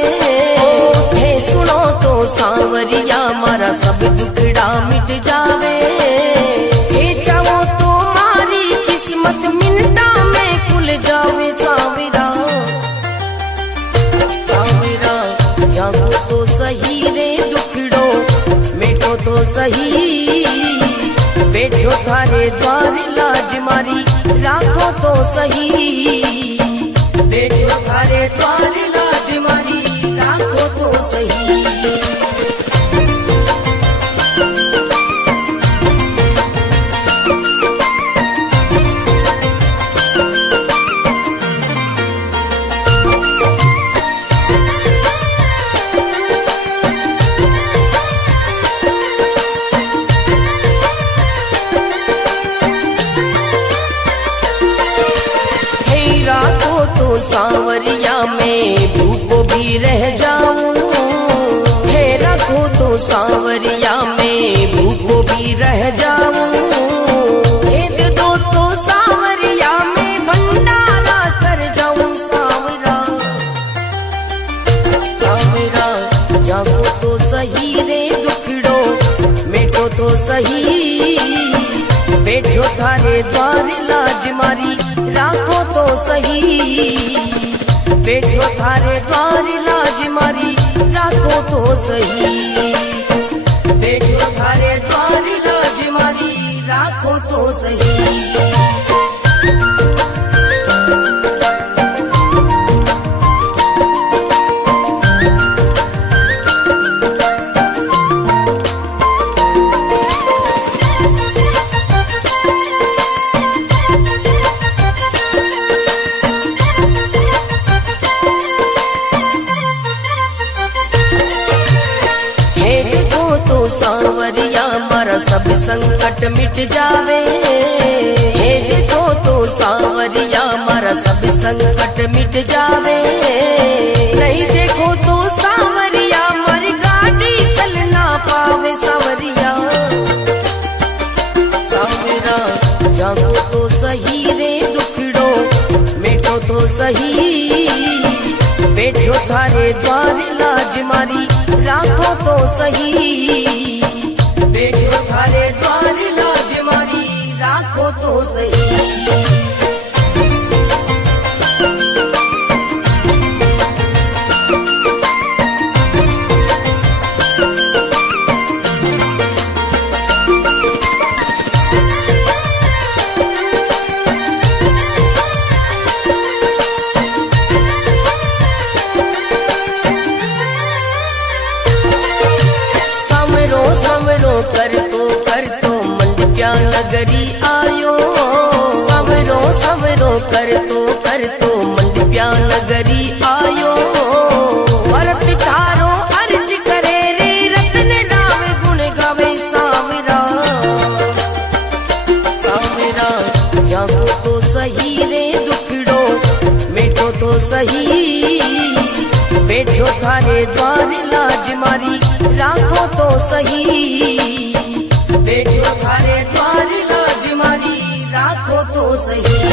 थे सुनो तो सांवरिया मारा सब दुखड़ा मिट जावे, हे चाहो तो मारी किस्मत मिनटा में खुल जावे सांवरा, सांवरा जागो तो सही रे दुखड़ो, मिटो तो सही बैठो थारे द्वार लाज मारी, राखो तो सही बैठो थारे द्वार लाज मारी, राखो तो सही। सांवरिया में भूखो भी रह जाऊं, हे रखो तो सांवरिया में भूखो भी रह जाऊं, हे दे दो तो सांवरिया में भंडारा कर जाऊं सांवरा, सांवरा जागो तो सही रे दुखड़ो, मिटो तो सही बैठो थारे द्वार लाज मारी, राखो तो सही बैठो थारे द्वार लाज मारी, राखो तो सही बैठो थारे द्वार लाज मारी, राखो तो सही। सांवरिया मारा सब संकट मिट जावे, हे देखो तो सांवरिया मारा सब संकट मिट जावे, नहीं देखो तो सांवरिया मारी गाड़ी चल ना पावे सांवरिया, सांवरा जागो तो सही रे दुखड़ो, मिटो तो सही बैठो थारे द्वार लाज मारी, राखो तो सही बैठो थारे द्वार लाज मारी, राखो तो सही। कर तो मंडप्या नगरी आयो, सवरो सवरो कर तो मंडप्या नगरी आयो, भरत तारो अर्ज करे रे रत्न राम गुण गावे सांवरा, सांवरा जागो तो सही रे दुखड़ो, मिटो तो सही बैठो थारे द्वार लाज मारी, राखो तो सही बैठो थारे द्वार लाज मारी, राखो तो सही।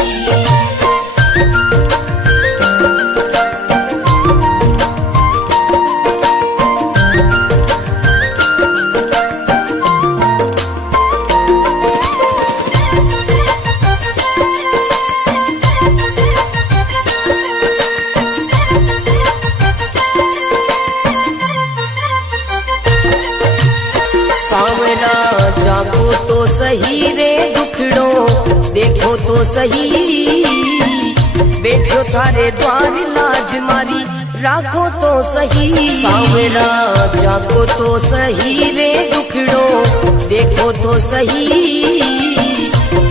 सही रे दुखड़ो देखो तो सही, बैठो थारे द्वार लाज मारी राखो तो सही। सांवरा जाको तो सही रे दुखड़ो देखो तो सही,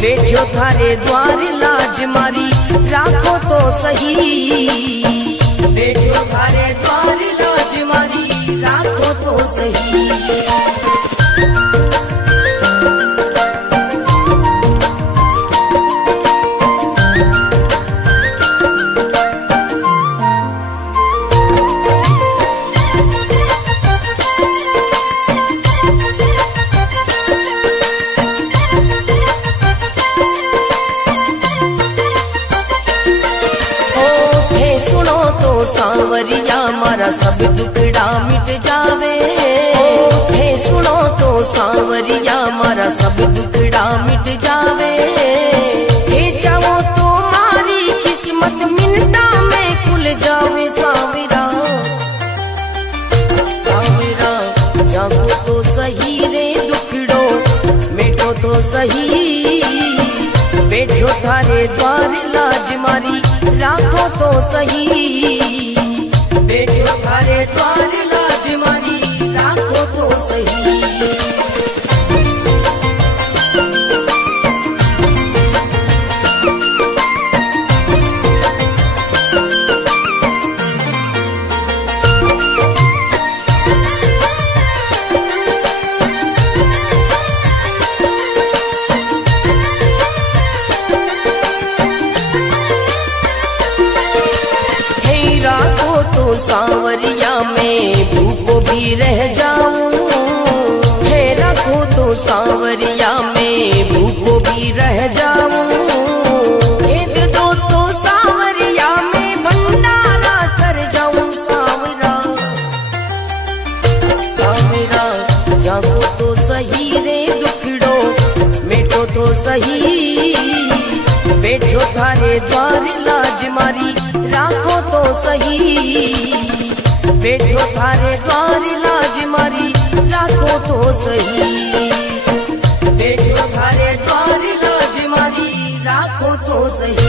बैठो थारे द्वार लाज मारी राखो तो सही, बैठो थारे द्वार लाज मारी राखो तो सही। सांवरिया मारा सब दुखड़ा मिट जावे, थे सुनो तो सांवरिया मारा सब दुखड़ा मिट जावे, थे चाहो तो मारी किस्मत मिनटा में खुल जावे। सांवरा सांवरा जागो तो सही रे दुखड़ो मिटो तो सही, बैठो थारे द्वार लाज मारी राखो तो सही, बैठो थारे द्वार लाज मारी राखो तो सही। तो सांवरिया में भूखो भी रह जाऊं, थे रखो तो सांवरिया में भूखो भी रह जाऊं, भेद दो तो सांवरिया में भंडारा कर जाऊं। सांवरा सांवरा जागो तो सही रे दुखड़ो मिटो तो सही, बैठो थारे द्वार लाज मारी राखो तो सही, बैठो थारे द्वार लाज मारी राखो तो सही, बैठो थारे द्वार लाज मारी राखो तो सही।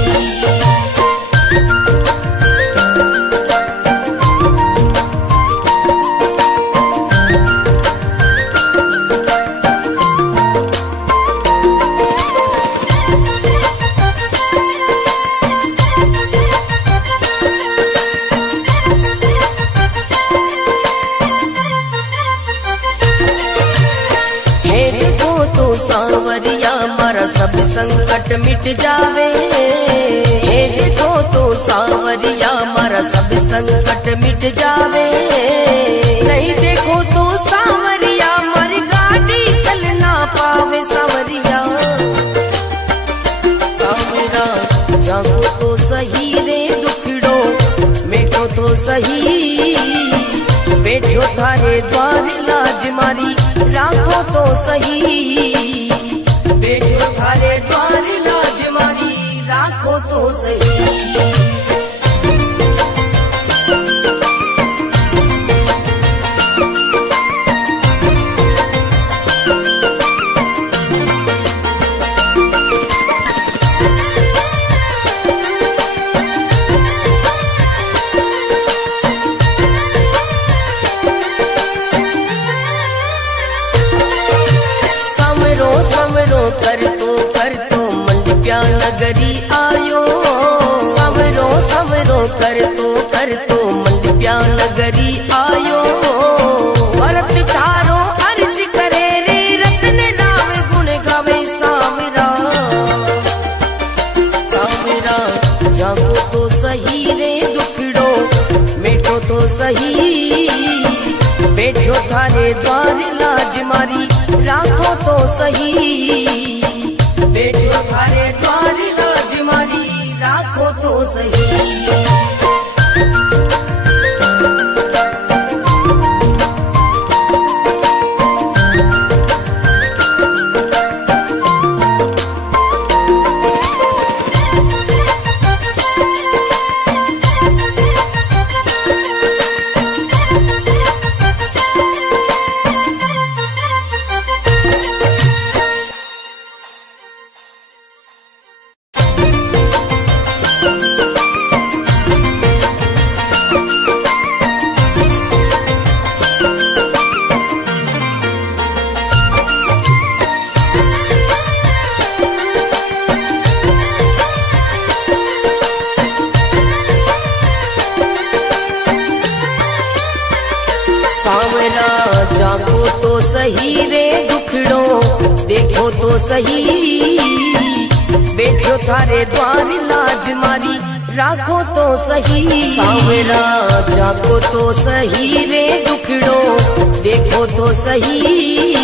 सांवरिया मारा सब संकट मिट जावे, हे देखो तो सांवरिया मारा सब संकट मिट जावे, नहीं देखो तो सांवरिया मारी गाड़ी चल ना पावे। सांवरिया सांवरा जागो तो सही रे दुखड़ो मिटो तो सही, बैठो थारे द्वार लाज मारी राखो तो सही, बैठो थारे द्वार लाज मारी राखो तो सही। कर तो मंडप्या नगरी आयो, सवरो सवरो कर तो मंडप्या नगरी आयो, भरत थारो अर्ज करे रे रत्न राव गुण गावे। सांवरा सांवरा जागो तो सही रे दुखड़ो मिटो तो सही, बैठो थारे द्वार लाज मारी राखो तो सही, बैठो थारे द्वार लाज मारी राखो तो सही। सही, बैठो थारे द्वार लाज मारी राखो तो सही। सांवरा जागो तो सही रे दुखड़ो देखो तो सही,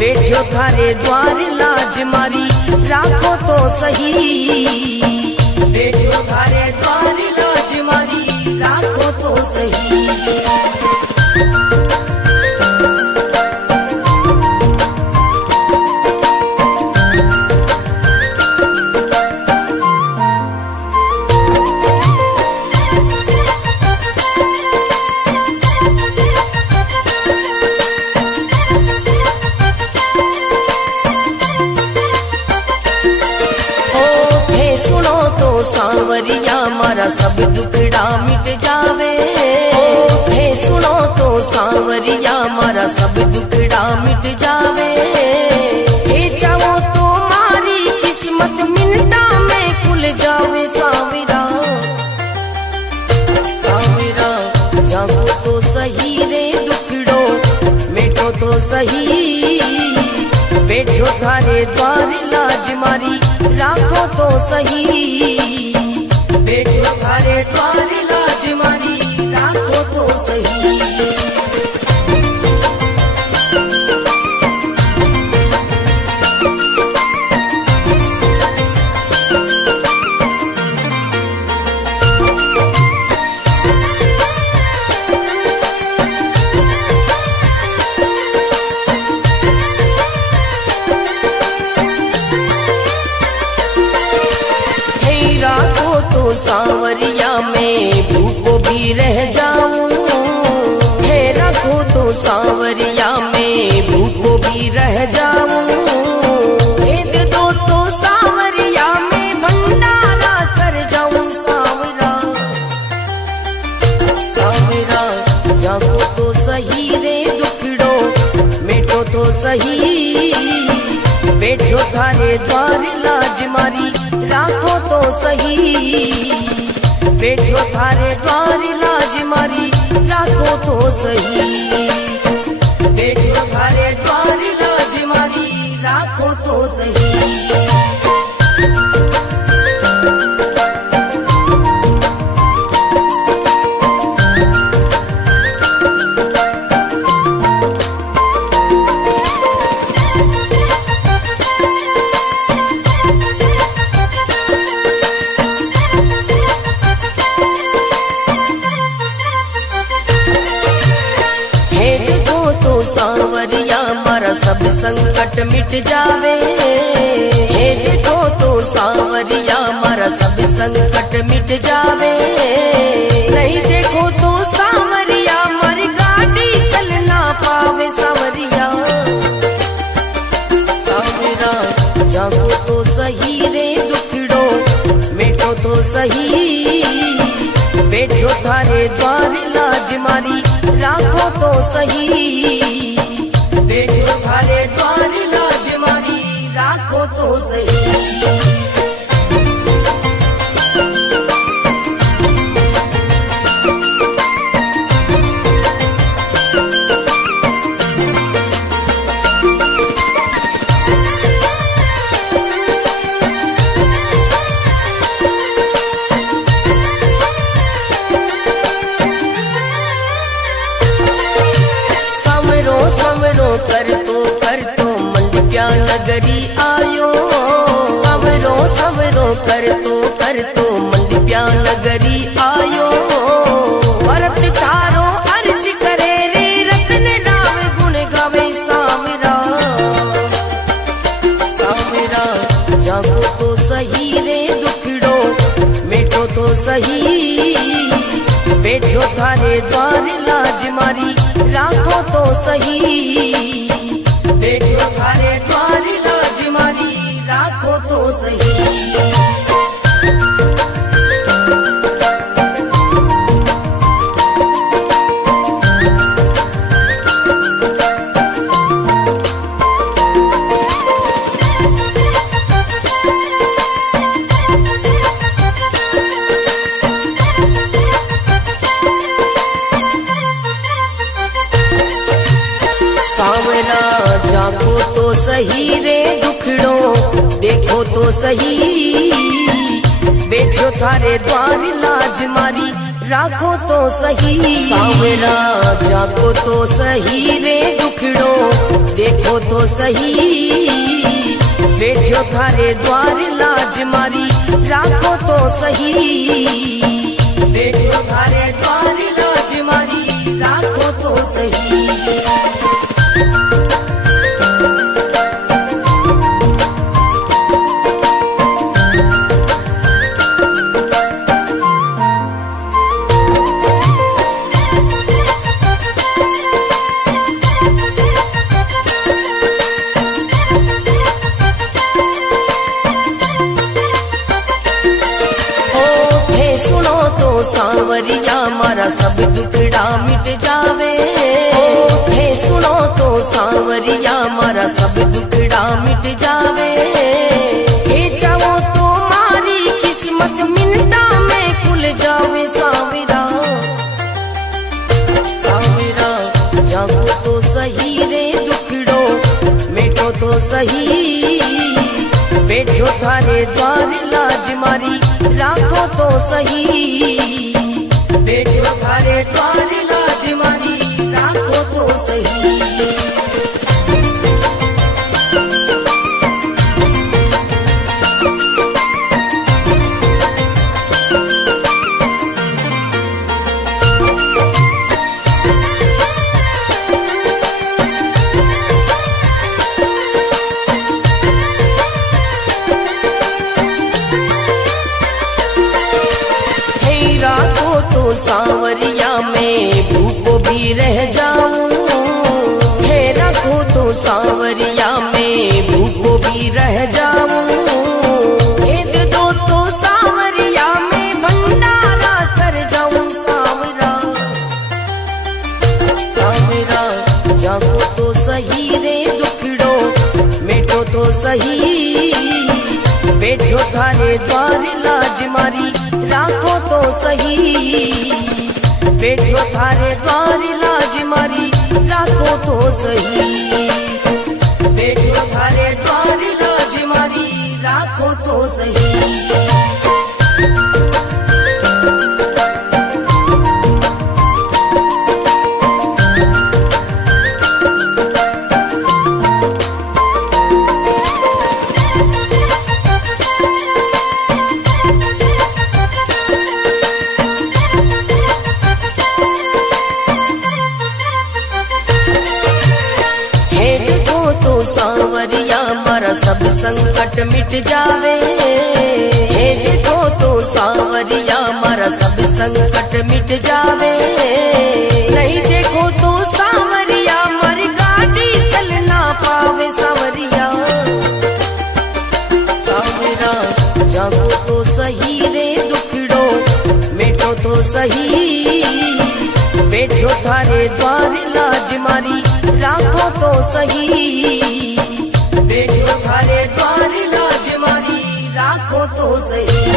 बैठो थारे द्वार लाज मारी राखो तो सही, बैठो थारे द्वार लाज मारी राखो तो सही। सांवरिया मारा सब दुखड़ा मिट जावे, हे सुनो तो सांवरिया मारा सब दुखड़ा मिट जावे, हे चाहो तो मारी किस्मत मिनटा में खुल जावे। सांवरा सांवरा जागो तो सही रे दुखड़ो मिटो तो सही, बैठो थारे द्वार लाज मारी राखो तो सही, बैठो थारे द्वार लाज मारी राखो तो सही। सांवरिया में भूखो भी रह जाऊं, हे रखो तो सांवरिया में भूखो भी रह जाऊं, हे दे दो तो सांवरिया में भंडारा कर जाऊं। सांवरा सांवरा जागो तो सही रे दुखड़ो मिटो तो सही, बैठो थारे द्वार लाज मारी राखो तो सही, बैठो थारे द्वार लाज मारी राखो तो सही, बैठो थारे द्वार लाज मारी राखो तो सही। सांवरिया मारा सब संकट मिट जावे, हे देखो तो सांवरिया मारा सब संकट मिट जावे, नहीं देखो तो सांवरिया मारी गाड़ी चल ना पावे। सांवरिया सांवरा जागो तो सही रे दुखड़ो मिटो तो सही, बैठो थारे द्वार लाज मारी राखो तो सही, बैठो थारे द्वार लाज मारी राखो तो सही। कर तो मंडिया नगरी आयो, सवरो सवरो कर तो मंडिया नगरी आयो, भरत थारो अर्ज करे रे रतन नाम गुण गावे। सांवरा सांवरा जागो तो सही रे दुखड़ो मिटो तो सही, बैठो थारे द्वार लाज मारी राखो तो सही, बैठो थारे द्वार लाज मारी राखो तो सही। सांवरा जागो तो सही रे तो सही, बैठो थारे द्वार लाज मारी राखो तो सही। सावरा जागो तो सही रे दुखड़ो देखो तो सही, बैठो थारे द्वार लाज मारी राखो तो सही, बैठो थारे द्वार लाज मारी राखो तो सही। सावरिया मारा सब दुखड़ा मिट जावे, थे सुनो तो सावरिया मारा सब दुखड़ा मिट जावे। हे चाहो तो मारी किस्मत मिनटा में खुल जावे। सावरा सावरा जागो तो सही रे दुखड़ो मिटो तो सही, बैठो थारे द्वार लाज मारी राखो तो सही, बैठो थारे द्वार लाज मारी राखो तो सही। राखो तो सावरिया में भूखो भी रह जाऊं, हे रखो तो सावरिया में भूखो भी रह जाऊं। भेद दो तो सावरिया में भंडारा कर जाऊं। सावरा सावरा जागो तो सही रे दुखड़ो मिटो तो सही, बैठो थारे द्वार लाज मारी राखो तो सही, बैठो थारे द्वार लाज मारी राखो तो सही, बैठो थारे द्वार लाज मारी राखो तो सही। सावरिया मारा सब संकट मिट जावे, हे देखो तो सावरिया मारा सब संकट मिट जावे। नहीं देखो तो सावरिया मारी गाड़ी चल ना पावे। सावरिया सावरा जागो तो सही रे दुखड़ो मिटो तो सही, बैठो थारे द्वार लाज मारी राखो तो सही, बैठो थारे द्वार लाज मारी राखो तो सही।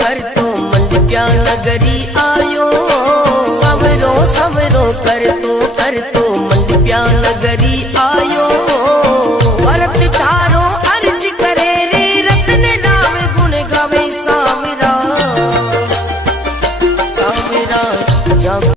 कर तो मंडप्या नगरी आयो, सवरो सवरो कर तो मंडप्या नगरी आयो। भरत थारो अर्ज करे रे रतन नाम गुण गावे। सावरा सावरा जागो